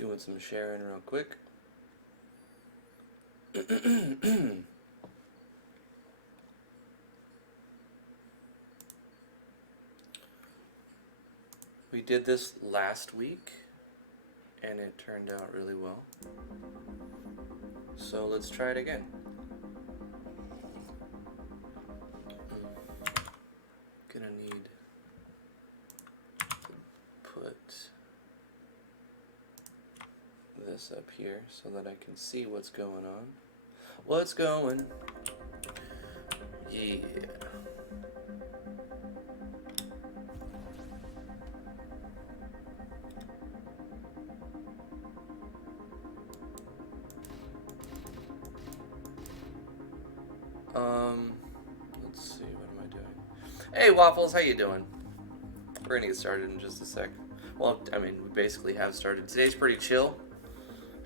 Doing some sharing real quick. We did this last week and it turned out really well. So let's try it again. Gonna need to put this up here so that I can see what's going on. What's going? Yeah. Let's see, what am I doing? Hey Waffles, how you doing? We're gonna get started in just a sec. Well, I mean, we basically have started. Today's pretty chill.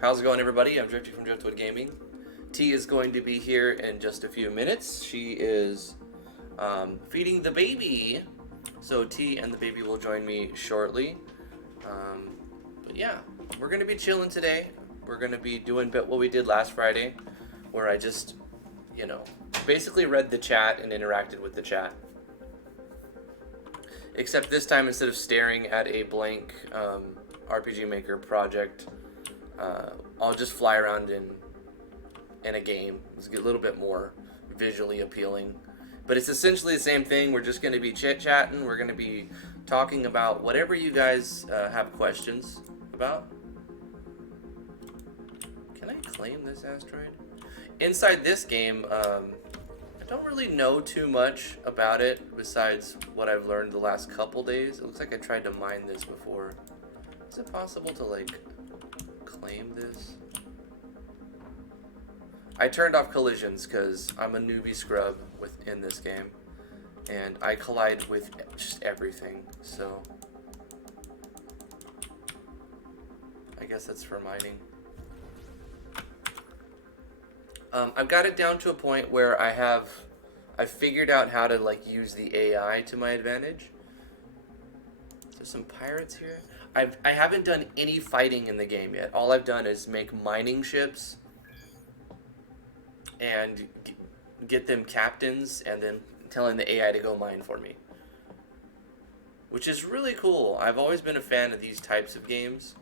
How's it going, everybody? I'm Drifty from Driftwood Gaming. T is going to be here in just a few minutes. She is feeding the baby. So T and the baby will join me shortly. But yeah, we're gonna be chilling today. We're gonna be doing what we did last Friday, where I just, basically read the chat and interacted with the chat. Except this time, instead of staring at a blank RPG Maker project, I'll just fly around in a game. It's a little bit more visually appealing. But it's essentially the same thing. We're just going to be chit-chatting. We're going to be talking about whatever you guys have questions about. Can I claim this asteroid? Inside this game, I don't really know too much about it besides what I've learned the last couple days. It looks like I tried to mine this before. Is it possible to, claim this? I turned off collisions because I'm a newbie scrub in this game. And I collide with just everything, so I guess that's for mining. I've got it down to a point where I've figured out how to use the AI to my advantage. There's some pirates here. I haven't done any fighting in the game yet. All I've done is make mining ships and get them captains and then telling the AI to go mine for me. Which is really cool. I've always been a fan of these types of games.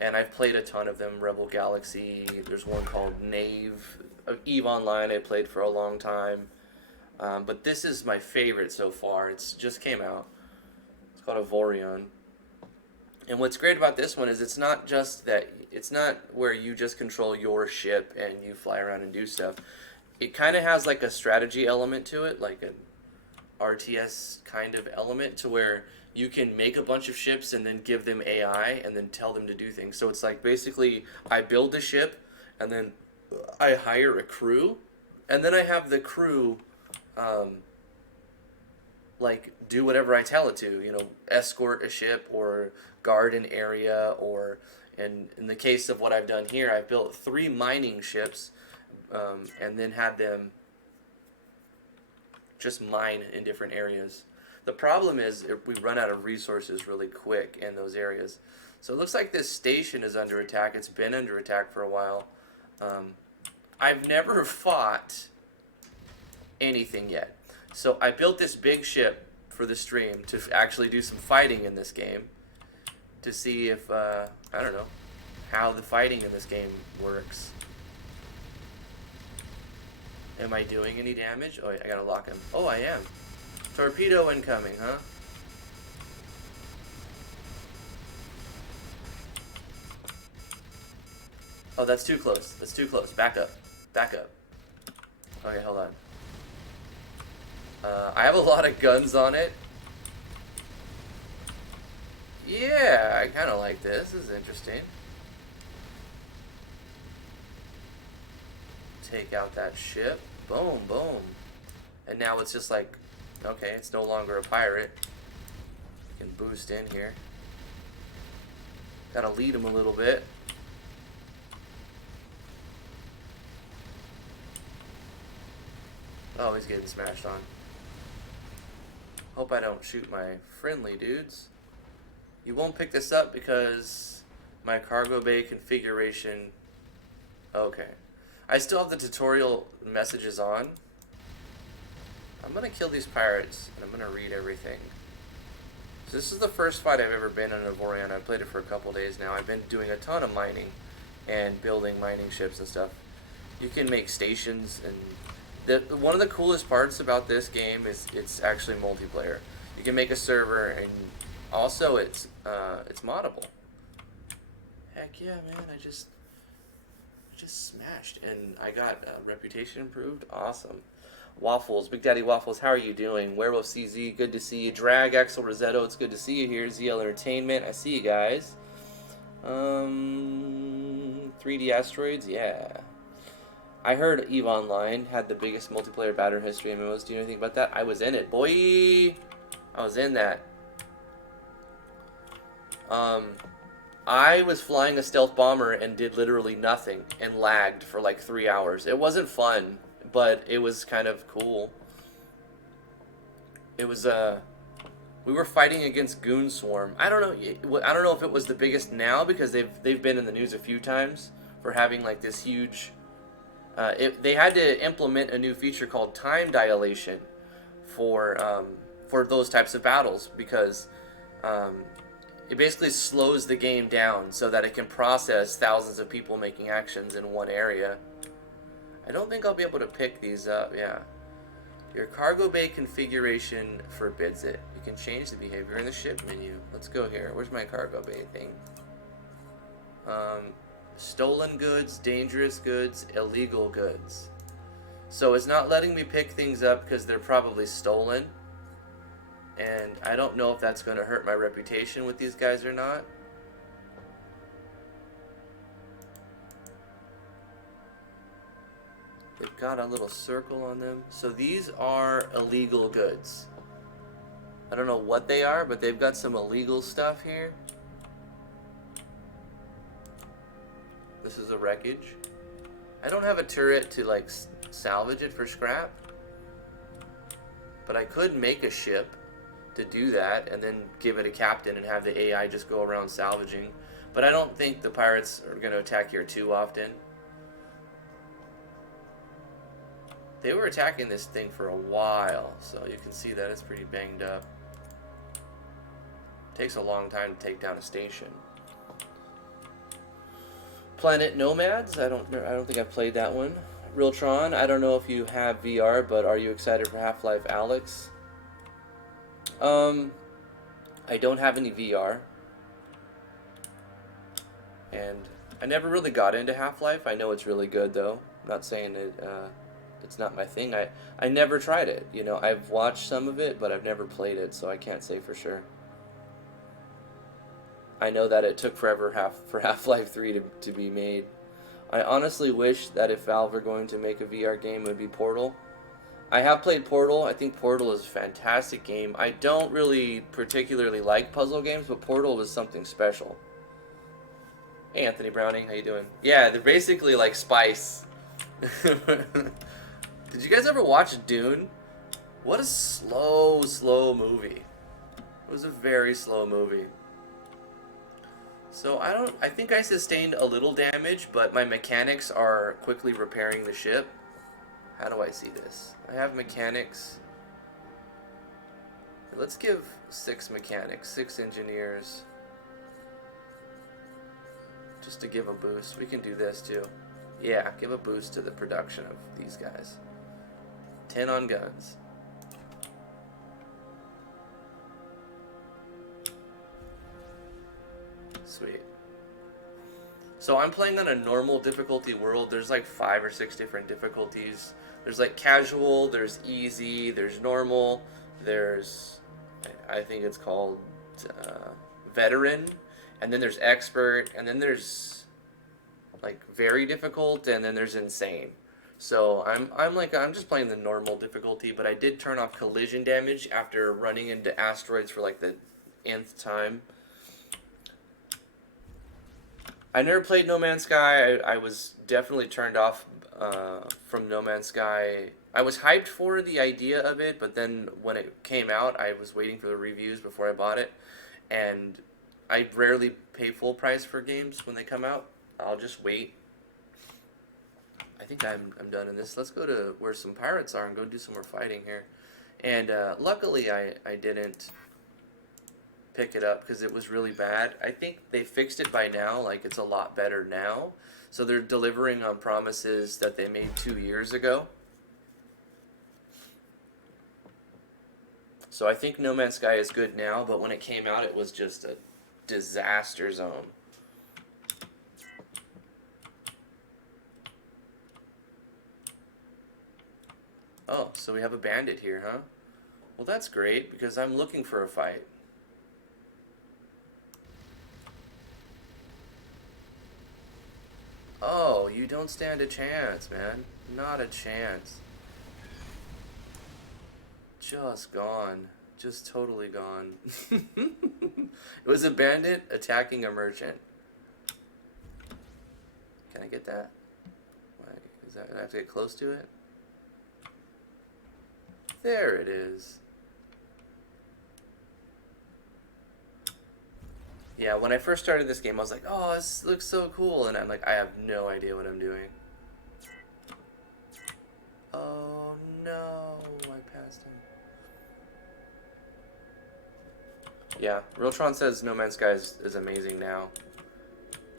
And I've played a ton of them. Rebel Galaxy, there's one called EVE Online I played for a long time. But this is my favorite so far. It's just came out. It's called Avorion. And what's great about this one is it's not where you just control your ship and you fly around and do stuff. It kind of has a strategy element to it, like an RTS kind of element to where you can make a bunch of ships and then give them AI and then tell them to do things. So it's basically I build a ship and then I hire a crew and then I have the crew do whatever I tell it to, escort a ship or guard an area, or in the case of what I've done here, I've built 3 mining ships and then had them just mine in different areas. The problem is we run out of resources really quick in those areas. So it looks like this station is under attack. It's been under attack for a while. I've never fought anything yet. So I built this big ship for the stream to actually do some fighting in this game to see if, I don't know, how the fighting in this game works. Am I doing any damage? Oh, I gotta lock him. Oh, I am. Torpedo incoming, huh? Oh, that's too close. That's too close. Back up. Back up. Okay, hold on. I have a lot of guns on it. Yeah, I kind of like this. This is interesting. Take out that ship. Boom, boom. And now it's just okay, it's no longer a pirate. You can boost in here. Gotta lead him a little bit. Oh, he's getting smashed on. Hope I don't shoot my friendly dudes. You won't pick this up because My cargo bay configuration. Okay. I still have the tutorial messages on. I'm gonna kill these pirates, and I'm gonna read everything. So this is the first fight I've ever been in Avorion. I've played it for a couple days now. I've been doing a ton of mining and building mining ships and stuff. You can make stations, and one of the coolest parts about this game is it's actually multiplayer. You can make a server, and also it's moddable. Heck yeah, man! I just smashed, and I got reputation improved. Awesome. Waffles, Big Daddy Waffles, how are you doing? Werewolf CZ, good to see you. Drag, Axel Rosetto, it's good to see you here. ZL Entertainment, I see you guys. 3D Asteroids, yeah. I heard EVE Online had the biggest multiplayer battle history MMOs. Do you know anything about that? I was in it, boy. I was in that. I was flying a stealth bomber and did literally nothing and lagged for like 3 hours. It wasn't fun, but it was kind of cool. It was we were fighting against Goon Swarm. I don't know if it was the biggest now, because they've been in the news a few times for having like this huge. They had to implement a new feature called time dilation for those types of battles, because it basically slows the game down so that it can process thousands of people making actions in one area. I don't think I'll be able to pick these up, yeah. Your cargo bay configuration forbids it. You can change the behavior in the ship menu. Let's go here. Where's my cargo bay thing? Stolen goods, dangerous goods, illegal goods. So it's not letting me pick things up because they're probably stolen. And I don't know if that's going to hurt my reputation with these guys or not. They've got a little circle on them. So these are illegal goods. I don't know what they are, but they've got some illegal stuff here. This is a wreckage. I don't have a turret to like salvage it for scrap, but I could make a ship to do that and then give it a captain and have the AI just go around salvaging. But I don't think the pirates are going to attack here too often. They were attacking this thing for a while, so you can see that it's pretty banged up. Takes a long time to take down a station. Planet Nomads, I don't think I've played that one. Realtron, I don't know if you have VR, but are you excited for Half-Life Alyx? I don't have any VR. And I never really got into Half-Life. I know it's really good though. I'm not saying it it's not my thing. I never tried it. You know, I've watched some of it, but I've never played it, so I can't say for sure. I know that it took forever for Half-Life 3 to be made. I honestly wish that if Valve were going to make a VR game, it would be Portal. I have played Portal. I think Portal is a fantastic game. I don't really particularly like puzzle games, but Portal was something special. Hey, Anthony Browning, how you doing? Yeah, they're basically like Spice. Did you guys ever watch Dune? What a slow movie. It was a very slow movie. So I think I sustained a little damage, but my mechanics are quickly repairing the ship. How do I see this? I have mechanics. Let's give 6 mechanics, 6 engineers. Just to give a boost. We can do this too. Yeah, give a boost to the production of these guys. 10 on guns. Sweet. So I'm playing on a normal difficulty world. There's like 5 or 6 different difficulties. There's like casual, there's easy, there's normal, there's, I think it's called veteran, and then there's expert, and then there's like very difficult, and then there's insane. So I'm just playing the normal difficulty, but I did turn off collision damage after running into asteroids for like the nth time. I never played No Man's Sky. I was definitely turned off from No Man's Sky. I was hyped for the idea of it, but then when it came out, I was waiting for the reviews before I bought it, and I rarely pay full price for games when they come out. I'll just wait. I think I'm done in this. Let's go to where some pirates are and go do some more fighting here. And luckily I didn't pick it up because it was really bad. I think they fixed it by now. Like, it's a lot better now. So they're delivering on promises that they made 2 years ago. So I think No Man's Sky is good now, but when it came out, it was just a disaster zone. Oh, so we have a bandit here, huh? Well, that's great, because I'm looking for a fight. Oh, you don't stand a chance, man. Not a chance. Just gone. Just totally gone. It was a bandit attacking a merchant. Can I get that? Is that, I have to get close to it? There it is. Yeah, when I first started this game, I was like, oh, this looks so cool. And I'm like, I have no idea what I'm doing. Oh, no. I passed him. Yeah, Realtron says No Man's Sky is amazing now.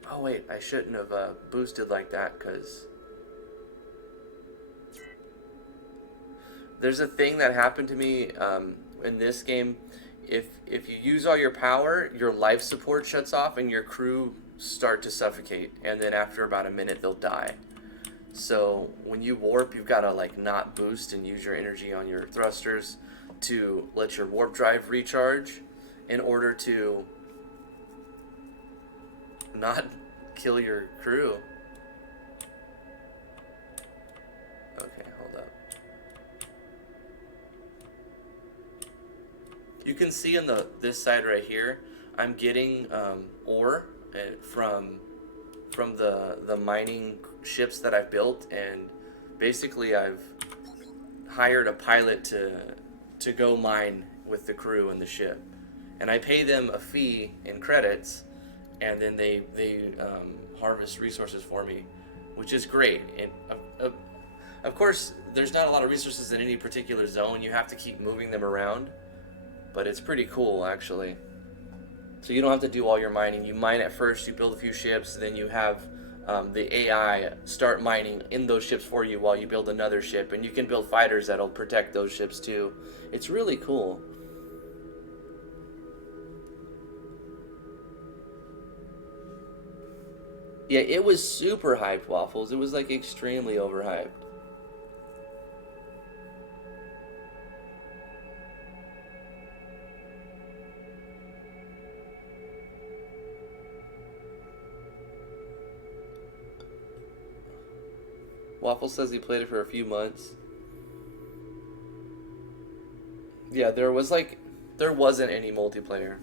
Oh, wait, I shouldn't have boosted like that, because there's a thing that happened to me in this game. If you use all your power, your life support shuts off and your crew start to suffocate, and then after about a minute they'll die. So when you warp, you've got to like not boost and use your energy on your thrusters to let your warp drive recharge in order to not kill your crew. Okay, hold up. You can see on this side right here, I'm getting ore from the mining ships that I've built, and basically I've hired a pilot to go mine with the crew and the ship, and I pay them a fee in credits, and then they harvest resources for me, which is great. And of course, there's not a lot of resources in any particular zone. You have to keep moving them around. But it's pretty cool, actually. So you don't have to do all your mining. You mine at first, you build a few ships, then you have the AI start mining in those ships for you while you build another ship. And you can build fighters that'll protect those ships too. It's really cool. Yeah, it was super hyped, Waffles. It was like extremely overhyped. Waffle says he played it for a few months. Yeah, there wasn't any multiplayer.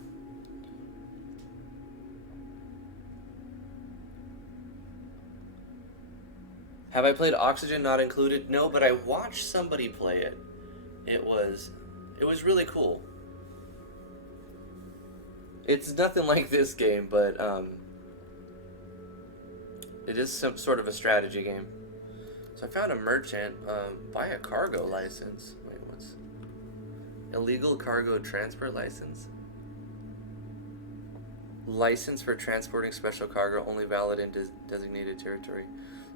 Have I played Oxygen Not Included? No, but I watched somebody play it. It was really cool. It's nothing like this game, but it is some sort of a strategy game. So I found a merchant. Buy a cargo license. Wait, what's illegal cargo transport license? License for transporting special cargo only valid in designated territory.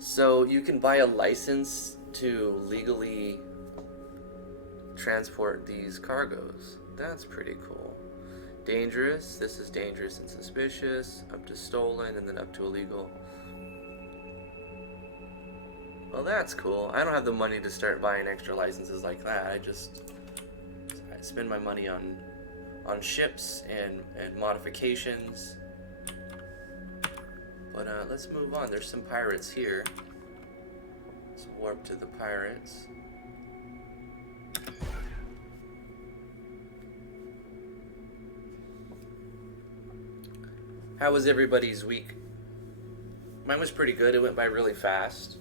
So you can buy a license to legally transport these cargoes. That's pretty cool. Dangerous. This is dangerous and suspicious. Up to stolen, and then up to illegal. Well, that's cool. I don't have the money to start buying extra licenses like that. I spend my money on ships and modifications. But let's move on. There's some pirates here. Let's warp to the pirates. How was everybody's week? Mine was pretty good. It went by really fast.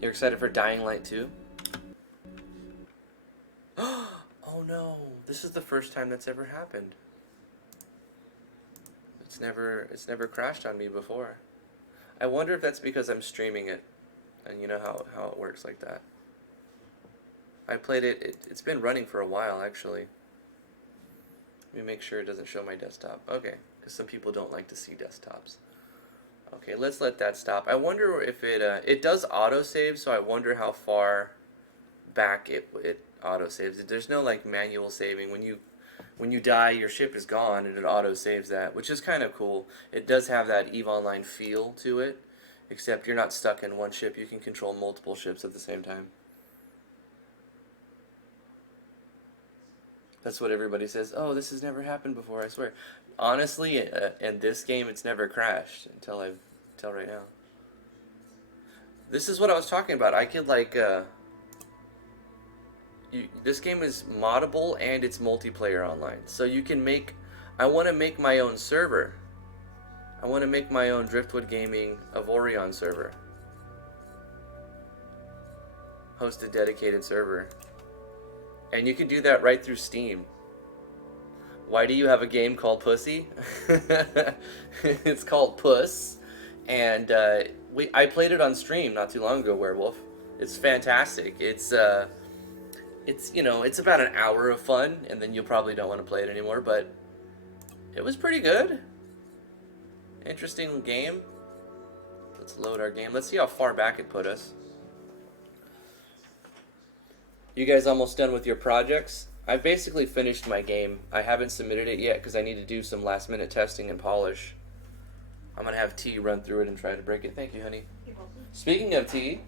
You're excited for Dying Light 2? This is the first time that's ever happened. It's never crashed on me before. I wonder if that's because I'm streaming it, and you know how it works like that. I played it, it's been running for a while actually. Let me make sure it doesn't show my desktop. Okay, because some people don't like to see desktops. Okay, let's let that stop. I wonder if it does autosave, so I wonder how far back it autosaves. There's no like manual saving. When you die, your ship is gone, and it autosaves that, which is kind of cool. It does have that EVE Online feel to it, except you're not stuck in one ship. You can control multiple ships at the same time. That's what everybody says. Oh, this has never happened before, I swear. Honestly, in this game, it's never crashed until right now. This is what I was talking about. I could like... this game is moddable and it's multiplayer online. So you can make... I want to make my own server. I want to make my own Driftwood Gaming Avorion server. Host a dedicated server. And you can do that right through Steam. Why do you have a game called Pussy? It's called Puss. And I played it on stream not too long ago, Werewolf. It's fantastic. It's you know, it's about an hour of fun, and then you probably don't want to play it anymore, but it was pretty good. Interesting game. Let's load our game. Let's see how far back it put us. You guys almost done with your projects? I've basically finished my game. I haven't submitted it yet because I need to do some last minute testing and polish. I'm going to have T run through it and try to break it. Thank you, honey. You're welcome. Speaking of T.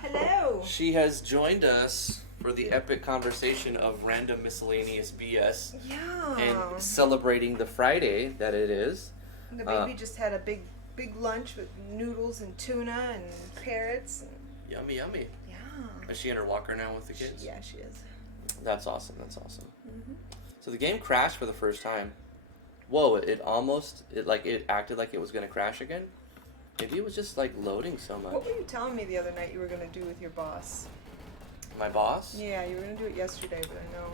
Hello. She has joined us for the epic conversation of random miscellaneous BS. Yeah. And celebrating the Friday that it is. And the baby just had a big lunch with noodles and tuna and carrots. And Yummy, yummy. yeah. Is she in her locker now with the kids? Yeah, she is. That's awesome. That's awesome. Mm-hmm. So the game crashed for the first time. Whoa! It acted like it was gonna crash again. Maybe it was just like loading so much. What were you telling me the other night you were going to do with your boss? My boss? Yeah, you were going to do it yesterday, but I know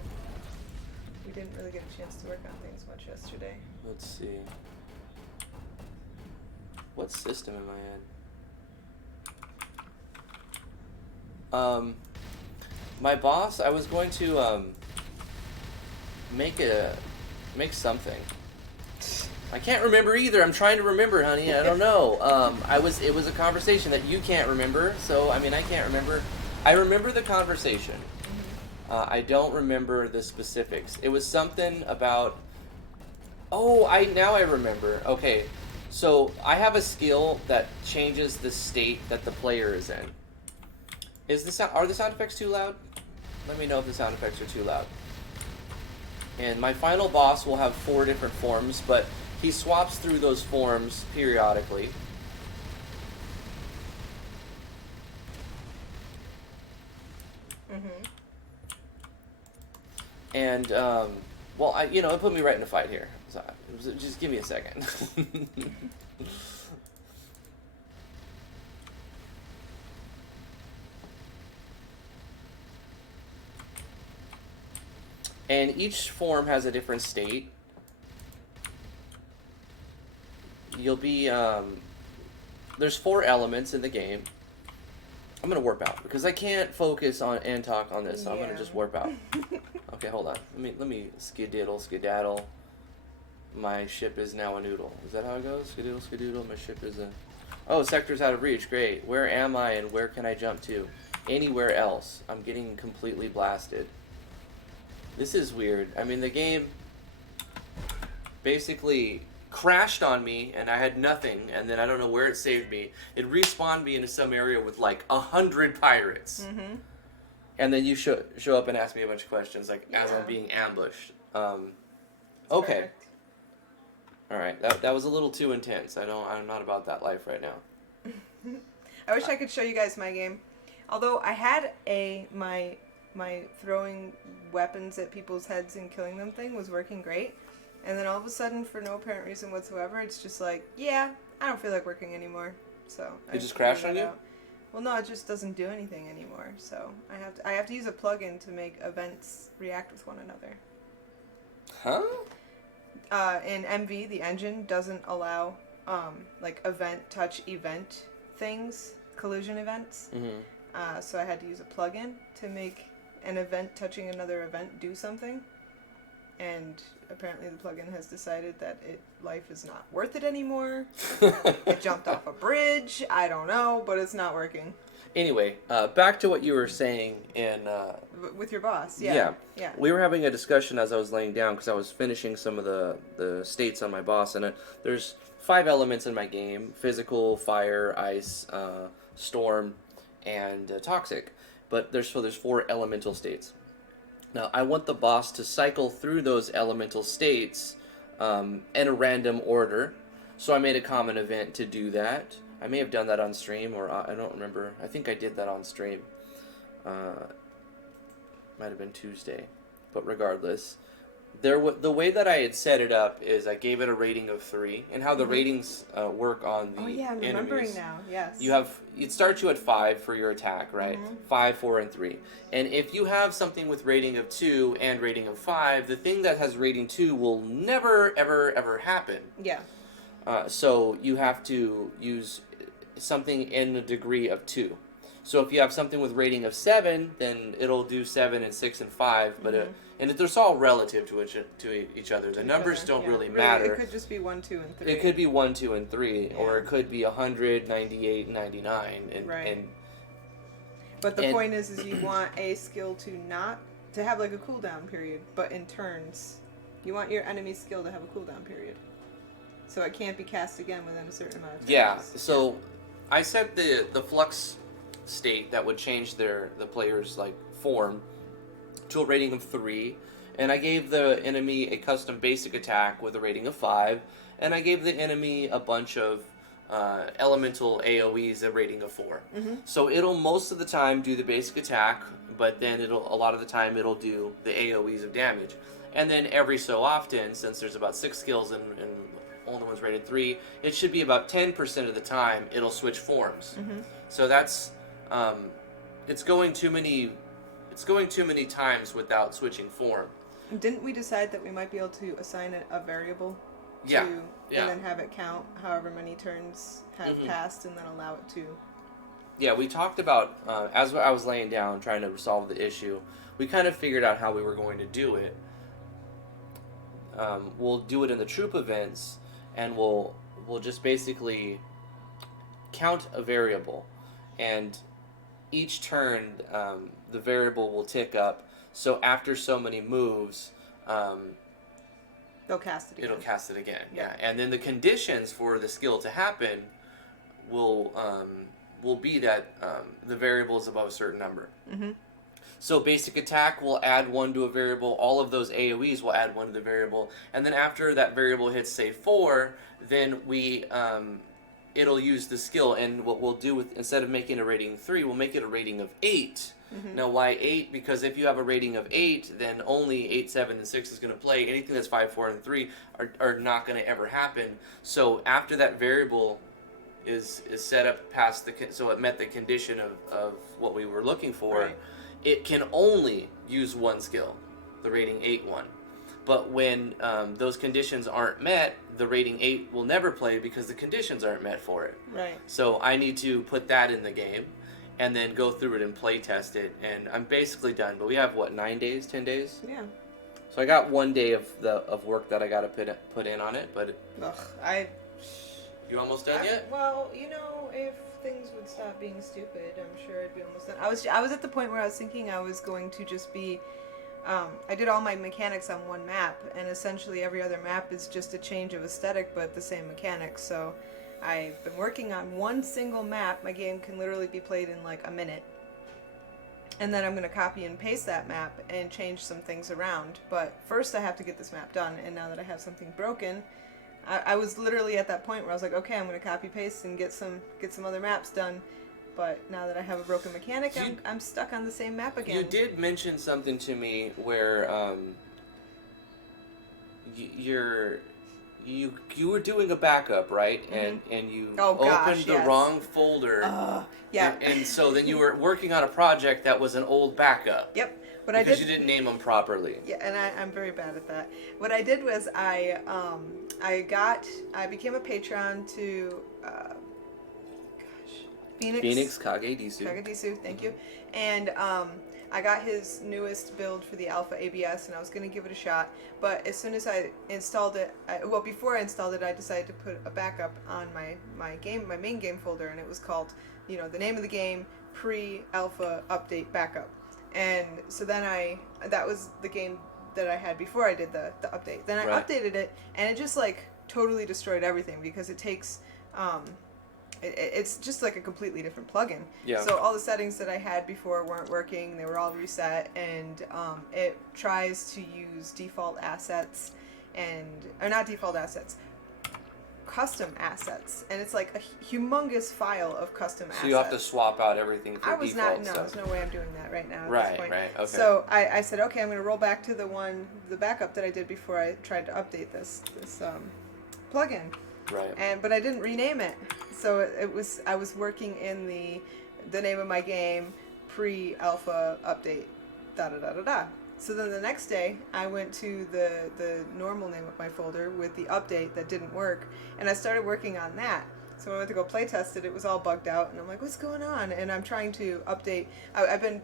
we didn't really get a chance to work on things much yesterday. Let's see. What system am I in? My boss, I was going to make something. I can't remember either. I'm trying to remember, honey. I don't know. It was a conversation that you can't remember, so I mean I can't remember. I remember the conversation. I don't remember the specifics. It was something about. Oh, now I remember. Okay, so I have a skill that changes the state that the player is in. Are the sound effects too loud? Let me know if the sound effects are too loud. And my final boss will have 4 different forms, but he swaps through those forms periodically. Mm-hmm. And, well, it put me right in a fight here. So, just give me a second. And each form has a different state. You'll be, there's 4 elements in the game. I'm gonna warp out because I can't focus on and talk on this, so I'm gonna just warp out. Okay, hold on. Let me skedaddle. My ship is now a noodle. Is that how it goes? Skedoodle, my ship is a... Oh, sector's out of reach, great. Where am I and where can I jump to? Anywhere else. I'm getting completely blasted. This is weird. I mean, the game basically crashed on me and I had nothing, and then I don't know where it saved me. It respawned me into some area with like 100 pirates. Mm-hmm. And then you show up and ask me a bunch of questions, like as I'm being ambushed. Okay. Perfect. All right. That was a little too intense. I'm not about that life right now. I wish I could show you guys my game. Although I had my throwing weapons at people's heads and killing them thing was working great. And then all of a sudden, for no apparent reason whatsoever, it's just like, yeah, I don't feel like working anymore. So it just crashed on you? Out. Well, no, it just doesn't do anything anymore. So I have to use a plugin to make events react with one another. Huh? In MV, the engine doesn't allow like event touch event things, collision events. Mm-hmm. So I had to use a plugin to make an event touching another event do something. And apparently the plugin has decided that life is not worth it anymore. It jumped off a bridge. I don't know, but it's not working. Anyway, back to what you were saying in... with your boss, yeah. We were having a discussion as I was laying down because I was finishing some of the states on my boss, and there's 5 elements in my game: physical, fire, ice, storm, and toxic. But there's 4 elemental states. Now, I want the boss to cycle through those elemental states in a random order, so I made a common event to do that. I may have done that on stream, or I don't remember. I think I did that on stream. Might have been Tuesday, but regardless, the way that I had set it up is I gave it a rating of 3, and how the ratings work on the enemies. I'm remembering now. Yes. It starts you at 5 for your attack, right? 5, 4, and 3. And if you have something with rating of 2 and rating of 5, the thing that has rating 2 will never, ever, ever happen. Yeah. So you have to use something in a degree of 2. So if you have something with rating of 7, then it'll do 7 and 6 and 5, but and it's all relative to each other. The numbers don't really matter. It could just be 1, 2, and 3. It could be 1, 2, and 3, or it could be 100, 98, 99, and but the point is you want a skill to have like a cooldown period, but in turns, you want your enemy's skill to have a cooldown period, so it can't be cast again within a certain amount of time. Yeah. So I set the flux state that would change the player's like form to a rating of 3, and I gave the enemy a custom basic attack with a rating of 5, and I gave the enemy a bunch of elemental AoEs a rating of 4. So it'll most of the time do the basic attack, but then a lot of the time it'll do the AoEs of damage, and then every so often, since there's about 6 skills and only one's rated 3, it should be about 10% of the time it'll switch forms. So that's it's going too many times without switching form. Didn't we decide that we might be able to assign a variable and then have it count however many turns have passed and then allow it to... Yeah, we talked about, as I was laying down trying to resolve the issue, we kind of figured out how we were going to do it. We'll do it in the troop events, and we'll just basically count a variable, and each turn the variable will tick up, so after so many moves they'll cast it again. It'll cast it again. Yeah. And then the conditions for the skill to happen will be that the variable is above a certain number. So basic attack will add 1 to a variable, all of those AoEs will add 1 to the variable, and then after that variable hits say 4, then we it'll use the skill, and what we'll do instead of making a rating 3, we'll make it a rating of 8. Now why 8? Because if you have a rating of 8, then only 8, 7, and 6 is going to play. Anything that's 5, 4, and 3 are not going to ever happen. So after that variable is set up so it met the condition of what we were looking for, it can only use 1 skill, the rating 8 one. But when those conditions aren't met, the rating 8 will never play because the conditions aren't met for it. So I need to put that in the game and then go through it and play test it, and I'm basically done. But we have 9 days, 10 days? Yeah. So I got 1 day of work that I got to put in on it, but you almost done yet? Well, if things would stop being stupid, I'm sure I'd be almost done. I was at the point where I was thinking I was going to just be I did all my mechanics on 1 map, and essentially every other map is just a change of aesthetic but the same mechanics. So I've been working on 1 single map. My game can literally be played in like a minute, and then I'm going to copy and paste that map and change some things around. But first I have to get this map done, and now that I have something broken, I was literally at that point where I was like, okay, I'm going to copy paste and get some other maps done. But now that I have a broken mechanic, I'm stuck on the same map again. You did mention something to me where you were doing a backup, right? And you opened the wrong folder. Yeah. And so then you were working on a project that was an old backup. Yep. What because you didn't name them properly. Yeah, and I'm very bad at that. What I did was I became a patron to Phoenix Kagedisu. Kagedisu, thank you. And I got his newest build for the Alpha ABS, and I was going to give it a shot. But as soon as I installed it, before I installed it, I decided to put a backup on my main game folder, and it was called, the name of the game, pre-alpha update backup. And so then that was the game that I had before I did the update. Then I updated it, and it just totally destroyed everything because it takes it's just like a completely different plugin. Yeah. So all the settings that I had before weren't working. They were all reset, and it tries to use default assets or not default assets, custom assets, and it's like a humongous file of custom assets. So you have to swap out everything for default stuff. There's no way I'm doing that right now at right, this point. Right, okay. So I said, okay, I'm going to roll back to the backup that I did before I tried to update this plugin. Right. But I didn't rename it. So I was working in the name of my game, pre-alpha update, da-da-da-da-da. So then the next day, I went to the normal name of my folder with the update that didn't work, and I started working on that. So when I went to go play test it, it was all bugged out, and I'm like, what's going on? And I'm trying to update. I've been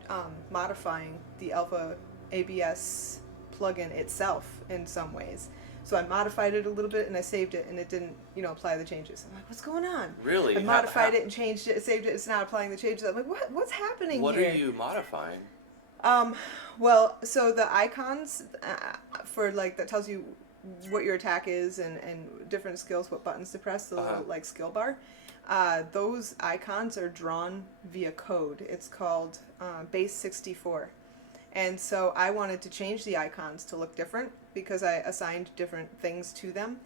modifying the Alpha ABS plugin itself in some ways. So I modified it a little bit, and I saved it, and it didn't, apply the changes. I'm like, what's going on? Really? I modified it and changed it, saved it, it's not applying the changes. I'm like, what's happening here? What are you modifying? Well, so the icons for that tells you what your attack is and different skills, what buttons to press, the little skill bar. Those icons are drawn via code. It's called base 64. And so I wanted to change the icons to look different because I assigned different things to them.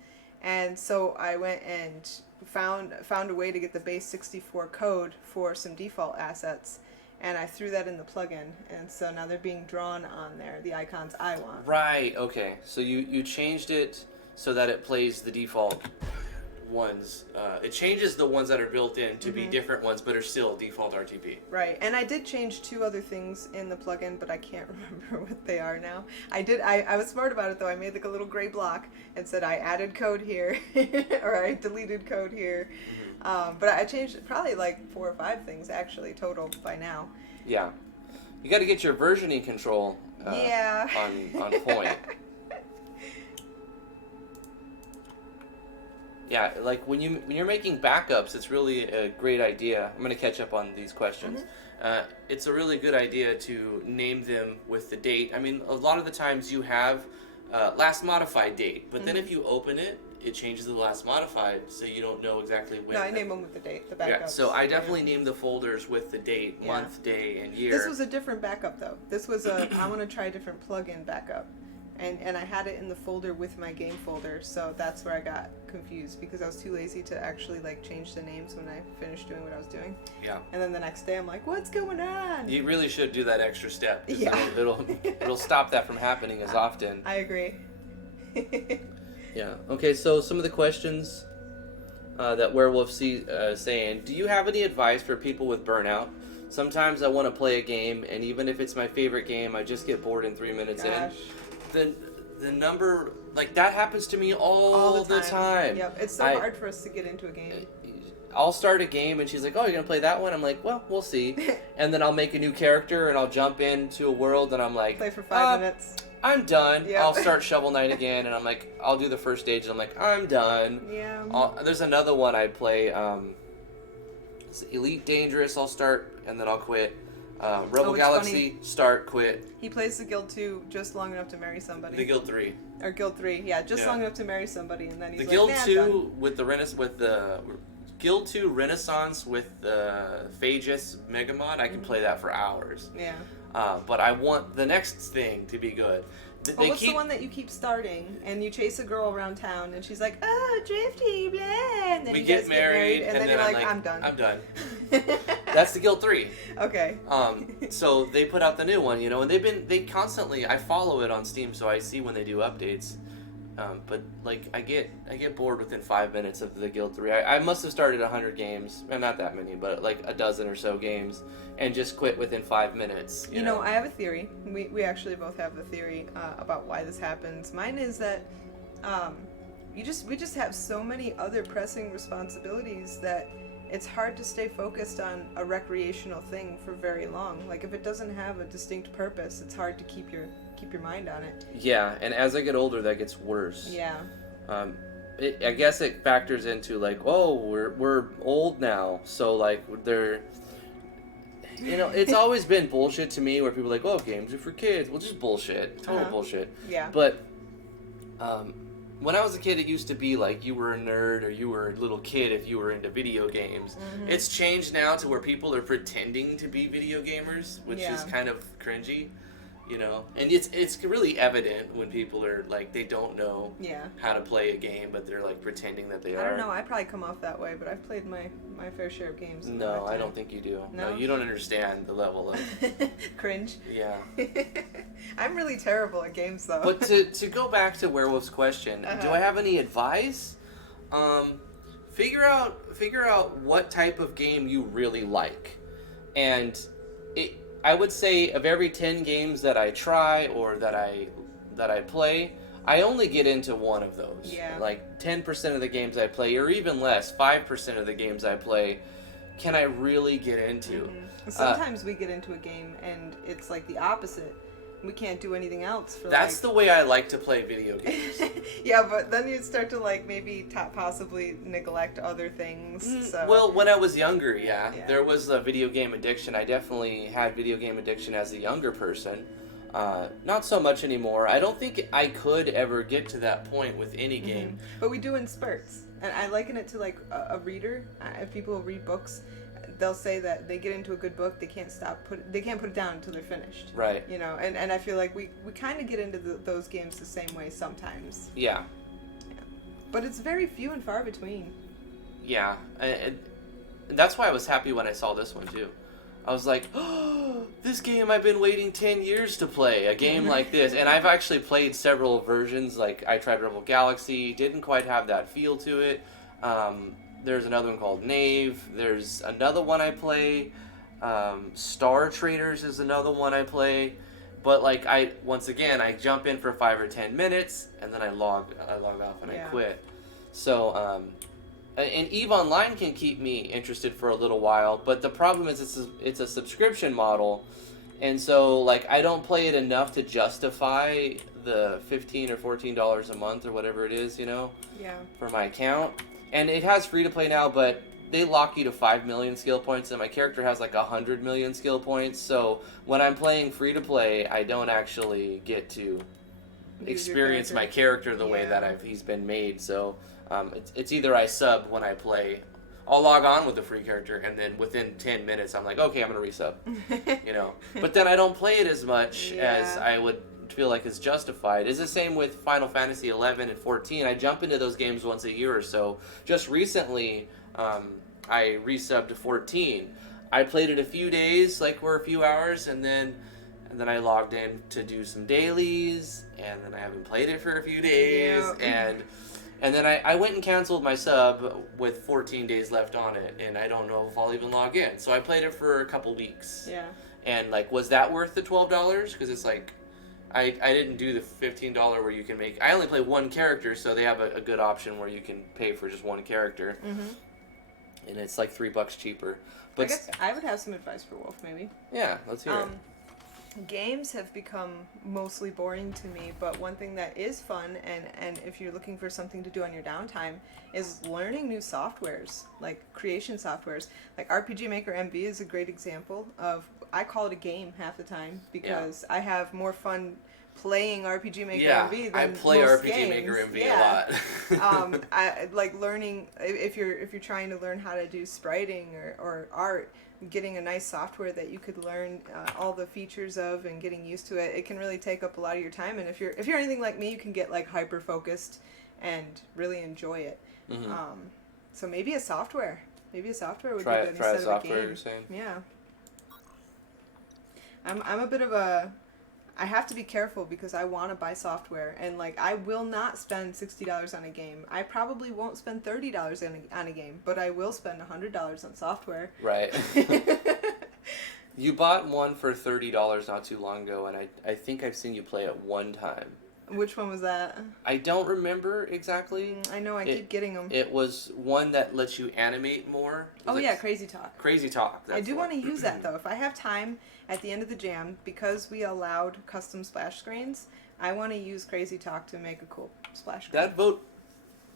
And so I went and found a way to get the base 64 code for some default assets. And I threw that in the plugin, and so now they're being drawn on there, the icons I want. Right, okay. So you changed it so that it plays the default ones. It changes the ones that are built in to be different ones, but are still default RTP. Right, and I did change 2 other things in the plugin, but I can't remember what they are now. I was smart about it, though. I made a little gray block and said I added code here, or I deleted code here. But I changed probably 4 or 5 things actually total by now. Yeah, you got to get your versioning control on point. Yeah, when you're making backups, it's really a great idea. I'm going to catch up on these questions. It's a really good idea to name them with the date. I mean, a lot of the times you have last modified date, but then if you open it, it changes the last modified, so you don't know exactly when. No, I name them with the date, the backups. Yeah, so I definitely name the folders with the date, month, day, and year. This was a different backup, though. This was I want to try a different plugin backup. And I had it in the folder with my game folder, so that's where I got confused because I was too lazy to actually change the names when I finished doing what I was doing. Yeah. And then the next day I'm like, what's going on? You really should do that extra step. Yeah. It'll stop that from happening as often. I agree. Yeah. Okay, so some of the questions that Werewolf saying, do you have any advice for people with burnout? Sometimes I want to play a game, and even if it's my favorite game, I just get bored in 3 minutes in. The number, that happens to me all the time. Yep, it's so hard for us to get into a game. I'll start a game, and she's like, oh, you're going to play that one? I'm like, well, we'll see. And then I'll make a new character, and I'll jump into a world, and I'm like... Play for 5 minutes. I'm done. Yep. I'll start Shovel Knight again, and I'm like, I'll do the first stage, and I'm like, I'm done. Yeah. There's another one I play, it's Elite Dangerous, I'll start, and then I'll quit. Rebel Galaxy, funny. Start, quit. He plays the Guild 2 just long enough to marry somebody. The Guild 3. Or Guild 3, yeah, just long enough to marry somebody, and then he's the like, Guild nah, 2 with the Guild 2 Renaissance with the Phagus Megamod, I can play that for hours. Yeah. But I want the next thing to be good. What's the one that you keep starting, and you chase a girl around town, and she's like, oh, drifty, blah, and then we you get guys married, and then you're like, I'm done. I'm done. That's the Guild 3. Okay. So they put out the new one, and they constantly, I follow it on Steam, so I see when they do updates. But like I get bored within 5 minutes of the Guild 3. I must have started 100 games, and not that many, but like a dozen or so games, and just quit within 5 minutes. You know, I have a theory. We actually both have a theory about why this happens. Mine is that we just have so many other pressing responsibilities that it's hard to stay focused on a recreational thing for very long. Like if it doesn't have a distinct purpose, it's hard to keep your mind on it. Yeah, and as I get older, that gets worse. Yeah. I guess it factors into like, oh, we're old now, so like they're, it's always been bullshit to me where people are like, oh, games are for kids. Well, just bullshit, total bullshit. Yeah. But when I was a kid, it used to be like you were a nerd or you were a little kid if you were into video games. Mm-hmm. It's changed now to where people are pretending to be video gamers, which is kind of cringy. And it's really evident when people are like they don't know how to play a game, but they're like pretending that they are. I don't know. I probably come off that way, but I've played my fair share of games. No, I don't think you do. No, you don't understand the level of cringe. Yeah. I'm really terrible at games, though. But to go back to Werewolf's question, do I have any advice? Figure out what type of game you really like, and I would say of every 10 games that I try or that I play, I only get into one of those. Yeah. Like 10% of the games I play, or even less, 5% of the games I play, can I really get into? Mm-hmm. Sometimes we get into a game and it's like the opposite. We can't do anything else for That's the way I like to play video games. Yeah, but then you start to like maybe possibly neglect other things. So. Well, when I was younger, there was a video game addiction. I definitely had video game addiction as a younger person. Not so much anymore. I don't think I could ever get to that point with any game. Mm-hmm. But we do in spurts. And I liken it to like a reader. If people read books, they'll say that they get into a good book, they can't put it down until they're finished. Right. And I feel like we kind of get into those games the same way sometimes. Yeah. But it's very few and far between. Yeah. And that's why I was happy when I saw this one too. I was like, oh, this game I've been waiting 10 years to play, a game like this. And I've actually played several versions, like I tried Rebel Galaxy, didn't quite have that feel to it. There's another one called Knave. There's another one I play. Star Traders is another one I play. But like I jump in for 5 or 10 minutes and then I log off and I quit. So and EVE Online can keep me interested for a little while, but the problem is it's a subscription model, and so like I don't play it enough to justify the $15 or $14 a month or whatever it is, for my account. And it has free to play now, but they lock you to 5 million skill points, and my character has like 100 million skill points. So when I'm playing free to play, I don't actually get to experience my character the way that he's been made. So it's either I sub when I play, I'll log on with the free character, and then within 10 minutes I'm like, okay, I'm gonna resub, But then I don't play it as much as I would feel like is justified. It's the same with Final Fantasy 11 and 14. I jump into those games once a year or so. Just recently, I resubbed to 14. I played it a few days, like for a few hours, and then I logged in to do some dailies, and then I haven't played it for a few days, and then I went and canceled my sub with 14 days left on it, and I don't know if I'll even log in. So I played it for a couple weeks. Yeah. And like, was that worth the $12? Because it's like, I didn't do the $15 where you can make... I only play one character, so they have a good option where you can pay for just one character. Mm-hmm. And it's like $3 cheaper. But I guess I would have some advice for Wolf, maybe. Yeah, let's hear it. Games have become mostly boring to me, but one thing that is fun, and if you're looking for something to do on your downtime, is learning new softwares, like creation softwares. Like RPG Maker MV is a great example of, I call it a game half the time, because I have more fun playing RPG Maker MV than I play most RPG games. Maker MV a lot. I like learning, if you're trying to learn how to do spriting or art, getting a nice software that you could learn all the features of and getting used to it, it can really take up a lot of your time. And if you're anything like me, you can get like hyper focused and really enjoy it. Mm-hmm. So maybe a software would be good instead of a game. You're saying? Yeah. I'm a bit of a I have to be careful because I want to buy software, and like I will not spend $60 on a game. I probably won't spend $30 on a game, but I will spend $100 on software. Right. You bought one for $30 not too long ago, and I think I've seen you play it one time. Which one was that? I don't remember exactly. I know, I keep getting them. It was one that lets you animate more. Oh yeah, Crazy Talk. Crazy Talk. I do want to use that though. If I have time at the end of the jam, because we allowed custom splash screens, I want to use Crazy Talk to make a cool splash screen. That vote,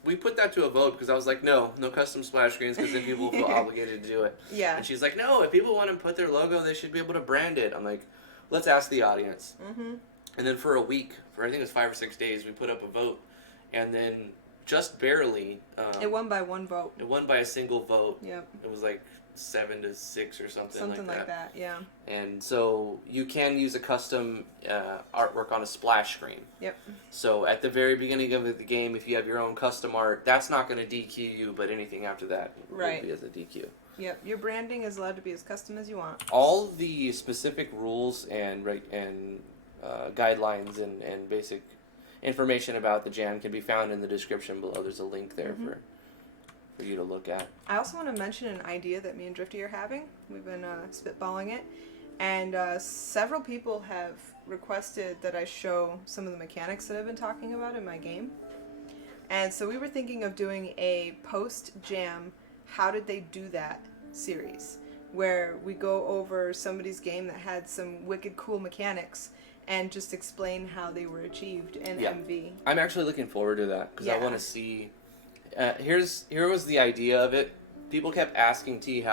we put that to a vote because I was like, no custom splash screens because then people will feel obligated to do it. Yeah. And she's like, no, if people want to put their logo, they should be able to brand it. I'm like, let's ask the audience. Mm-hmm. And then for a week, for I think it was 5 or 6 days, we put up a vote, and then just barely. It won by one vote. It won by a single vote. Yep. It was like 7-6 or something. Something like that. Yeah. And so you can use a custom artwork on a splash screen. Yep. So at the very beginning of the game, if you have your own custom art, that's not going to DQ you, but anything after that will be as a DQ. Yep. Your branding is allowed to be as custom as you want. All the specific rules and guidelines and basic information about the jam can be found in the description below. There's a link there for you to look at. I also want to mention an idea that me and Drifty are having. We've been spitballing it, and several people have requested that I show some of the mechanics that I've been talking about in my game. And so we were thinking of doing a post-jam How Did They Do That series, where we go over somebody's game that had some wicked cool mechanics and just explain how they were achieved in MV. I'm actually looking forward to that because I want to see. Here was the idea of it. People kept asking T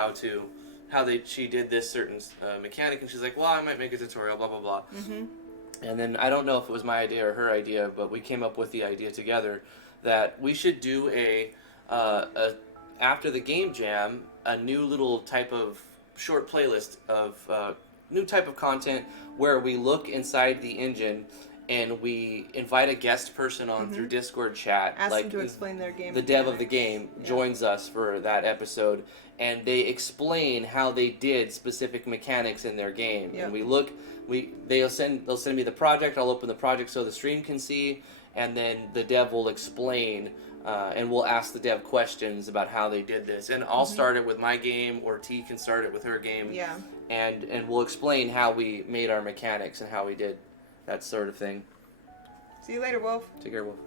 she did this certain mechanic, and she's like, "Well, I might make a tutorial, blah blah blah." Mm-hmm. And then I don't know if it was my idea or her idea, but we came up with the idea together that we should do a after the game jam a new little type of short playlist of new type of content where we look inside the engine and we invite a guest person on through Discord chat. Ask them to explain their game. The dev of the game joins us for that episode, and they explain how they did specific mechanics in their game. Yep. And we look, they'll send me the project. I'll open the project so the stream can see, and then the dev will explain. And we'll ask the dev questions about how they did this. And I'll start it with my game, or T can start it with her game. Yeah. And we'll explain how we made our mechanics and how we did that sort of thing. See you later, Wolf. Take care, Wolf.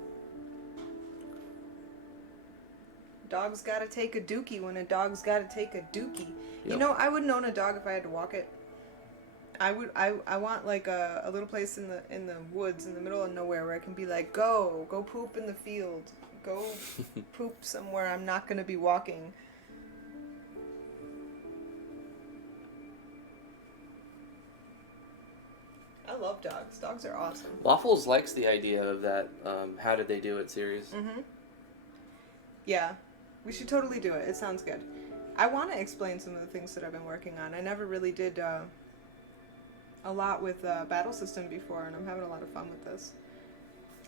Dog's gotta take a dookie when a dog's gotta take a dookie. Yep. You know, I wouldn't own a dog if I had to walk it. I want like a little place in the woods in the middle of nowhere where I can be like, go poop in the field. Go poop somewhere I'm not going to be walking. I love dogs. Dogs are awesome. Waffles likes the idea of that How Did They Do It series. Mm-hmm. Yeah. We should totally do it. It sounds good. I want to explain some of the things that I've been working on. I never really did a lot with Battle System before, and I'm having a lot of fun with this.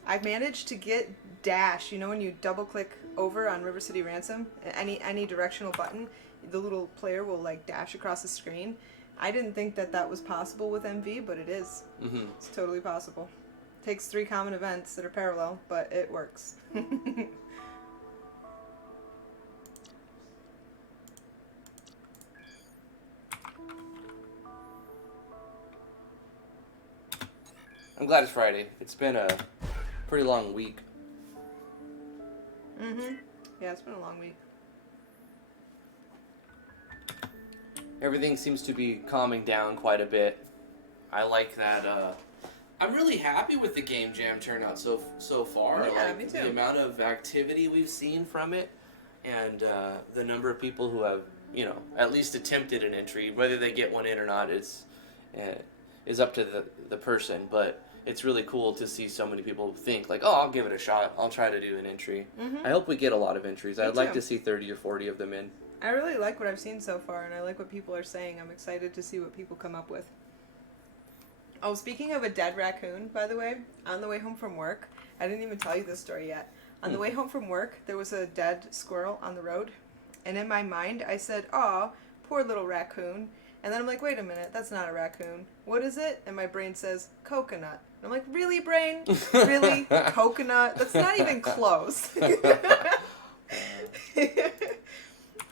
I've managed to get dash. You know when you double click over on River City Ransom, any directional button, the little player will like dash across the screen. I didn't think that was possible with MV, but it is. Mm-hmm. It's totally possible. Takes 3 common events that are parallel, but it works. I'm glad it's Friday. It's been a pretty long week. Mm-hmm. Yeah, it's been a long week. Everything seems to be calming down quite a bit. I like that. I'm really happy with the game jam turnout so far. Yeah, like me too. The amount of activity we've seen from it, and the number of people who have, at least attempted an entry. Whether they get one in or not is up to the person. But it's really cool to see so many people think like, oh, I'll give it a shot. I'll try to do an entry. Mm-hmm. I hope we get a lot of entries. Me I'd like too. to see 30 or 40 of them in. I really like what I've seen so far, and I like what people are saying. I'm excited to see what people come up with. Oh, speaking of a dead raccoon, by the way, on the way home from work, I didn't even tell you this story yet. On the way home from work, there was a dead squirrel on the road, and in my mind, I said, "Aw, poor little raccoon." And then I'm like, wait a minute, that's not a raccoon. What is it? And my brain says, coconut. And I'm like, really, brain? Really? Coconut? That's not even close.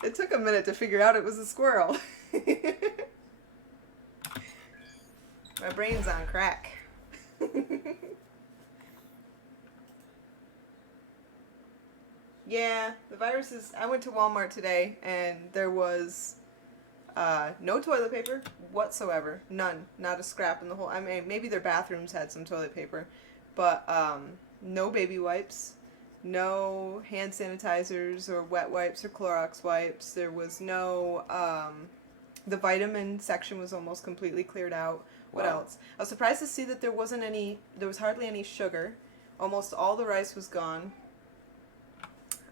It took a minute to figure out it was a squirrel. My brain's on crack. Yeah, the viruses. I went to Walmart today and there was no toilet paper whatsoever. None. Not a scrap in the whole. I mean, maybe their bathrooms had some toilet paper, but no baby wipes, no hand sanitizers or wet wipes or Clorox wipes. There was no. The vitamin section was almost completely cleared out. What else? I was surprised to see that there wasn't any. There was hardly any sugar. Almost all the rice was gone.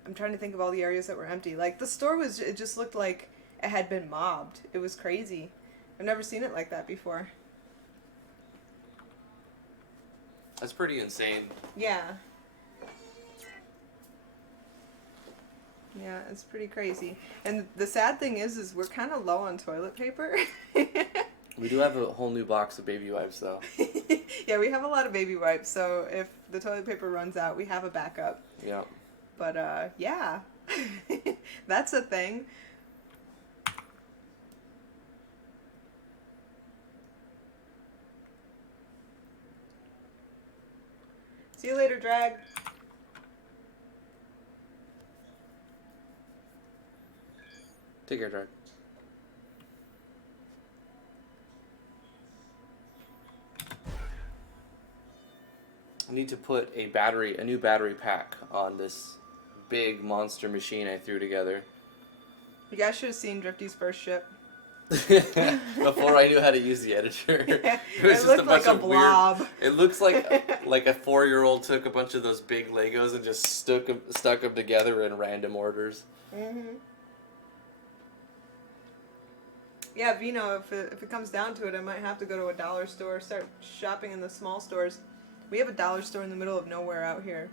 I'm trying to think of all the areas that were empty. Like, the store was, it just looked like it had been mobbed. It was crazy. I've never seen it like that before. That's pretty insane. Yeah. Yeah, it's pretty crazy. And the sad thing is we're kind of low on toilet paper. We do have a whole new box of baby wipes, though. Yeah, we have a lot of baby wipes, so if the toilet paper runs out, we have a backup. Yeah. But, yeah. That's a thing. See you later, Drag. Take care, Drag. I need to put a new battery pack on this big monster machine I threw together. You guys should have seen Drifty's first ship. Before I knew how to use the editor. Yeah, It was it looked like a blob. Weird, it looks like a 4-year-old took a bunch of those big Legos and just stuck them together in random orders. Mm-hmm. Yeah, Vino, if it comes down to it, I might have to go to a dollar store, start shopping in the small stores. We have a dollar store in the middle of nowhere out here.